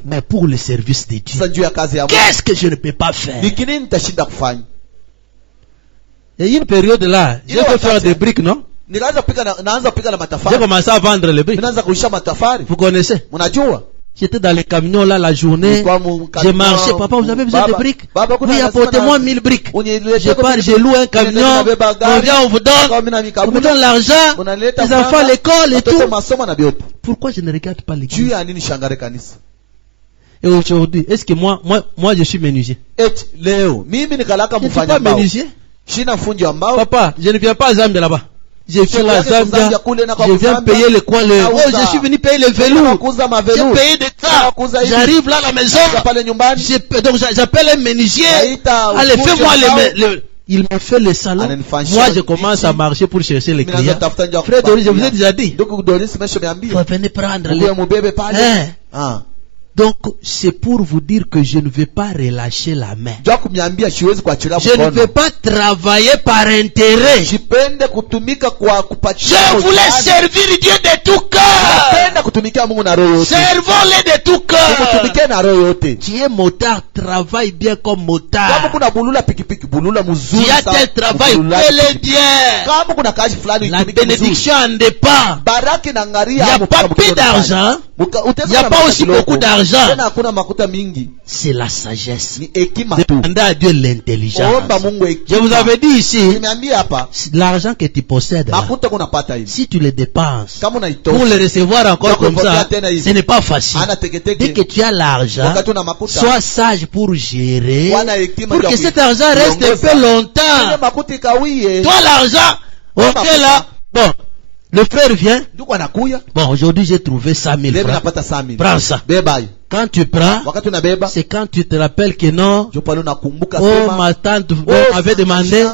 Mais pour le service de Dieu, qu'est-ce que je ne peux pas faire? Il y a une période là, je vais faire des briques, non? J'ai commencé à vendre les briques. Vous connaissez? J'étais dans les camions là la journée. J'ai marché. Papa, vous avez besoin de briques? Oui, apportez-moi 1000 briques. Je pars, je loue un camion. On vient, on vous donne l'argent. Les enfants à l'école et tout. Pourquoi je ne regarde pas l'église? Et aujourd'hui, est-ce que moi je suis menuisier? Eti leo mimi nikalaka Je ne suis mfanya pas mbao. menuisier. Shina fundi wa mbao. Papa, je ne viens pas à Zambia là-bas. Je viens à Zambia. Je viens payer le coin. Oh, je suis venu payer le velours. J'ai payé des tas. J'arrive là à la maison. Donc j'appelle un menuisier. Allez, fais-moi il me fait le salon. Moi, je commence à marcher pour chercher les clients. Frère Doris, je vous ai déjà dit. Vous venez prendre les... Donc, c'est pour vous dire que je ne vais pas relâcher la main. Je ne vais pas travailler par intérêt. Je voulais servir Dieu de tout cœur. Servons-les de tout cœur. Qui est motard, travaille bien comme motard. Qui a tel travail, fais-le bien. La bénédiction en dépend. Il n'y a pas peu d'argent. Il n'y a pas aussi beaucoup d'argent. C'est la sagesse. Demandez à Dieu l'intelligence. Je vous avais dit ici, l'argent que tu possèdes, là, si tu le dépenses pour le recevoir encore comme ça, ce n'est pas facile. Dès que tu as l'argent, sois sage pour gérer, pour que cet argent reste un peu longtemps. Toi, l'argent, ok là, bon. Le frère vient. Bon, aujourd'hui j'ai trouvé 100 000 francs. Prends ça. Quand tu prends, c'est quand tu te rappelles que non. Oh, ma tante m'avait demandé.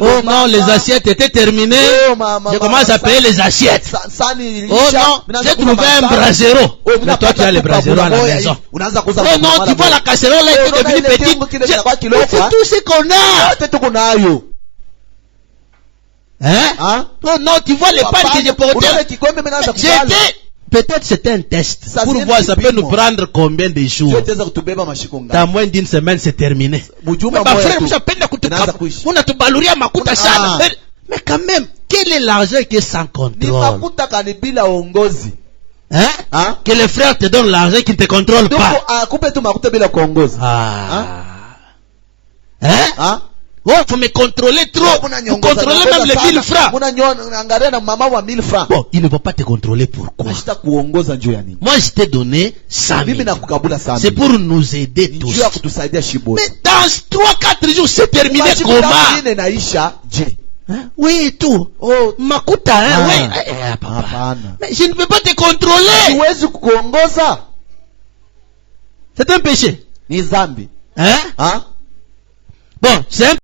Oh non, les assiettes étaient terminées. Je commence à payer les assiettes. Oh non, j'ai trouvé un brasero. Mais toi tu as le brasero à la maison. Oh non, tu vois la casserole là est devenue petite. C'est tout ce qu'on a. Hein? Oh non, tu vois les pannes que j'ai portées. Peut-être c'était un test. Pour voir, ça peut nous prendre combien de jours. Dans moins d'une semaine, c'est terminé. Mais ma frère, mais quand même, quel est l'argent qui est sans contrôle? Hein? Que les frères te donnent l'argent qui ne te contrôle pas. Hein? Oh, faut me contrôler trop. Vous contrôlez même les 1000 francs. Bon, il ne va pas te contrôler. Pourquoi? Moi, je t'ai donné 100 000. C'est pour nous aider tous. Mais dans 3-4 jours, c'est terminé comment? Hein? Oui, tout. Oh, Makuta, hein? Oui. Mais je ne peux pas te contrôler. C'est un péché. Hein? Bon, c'est un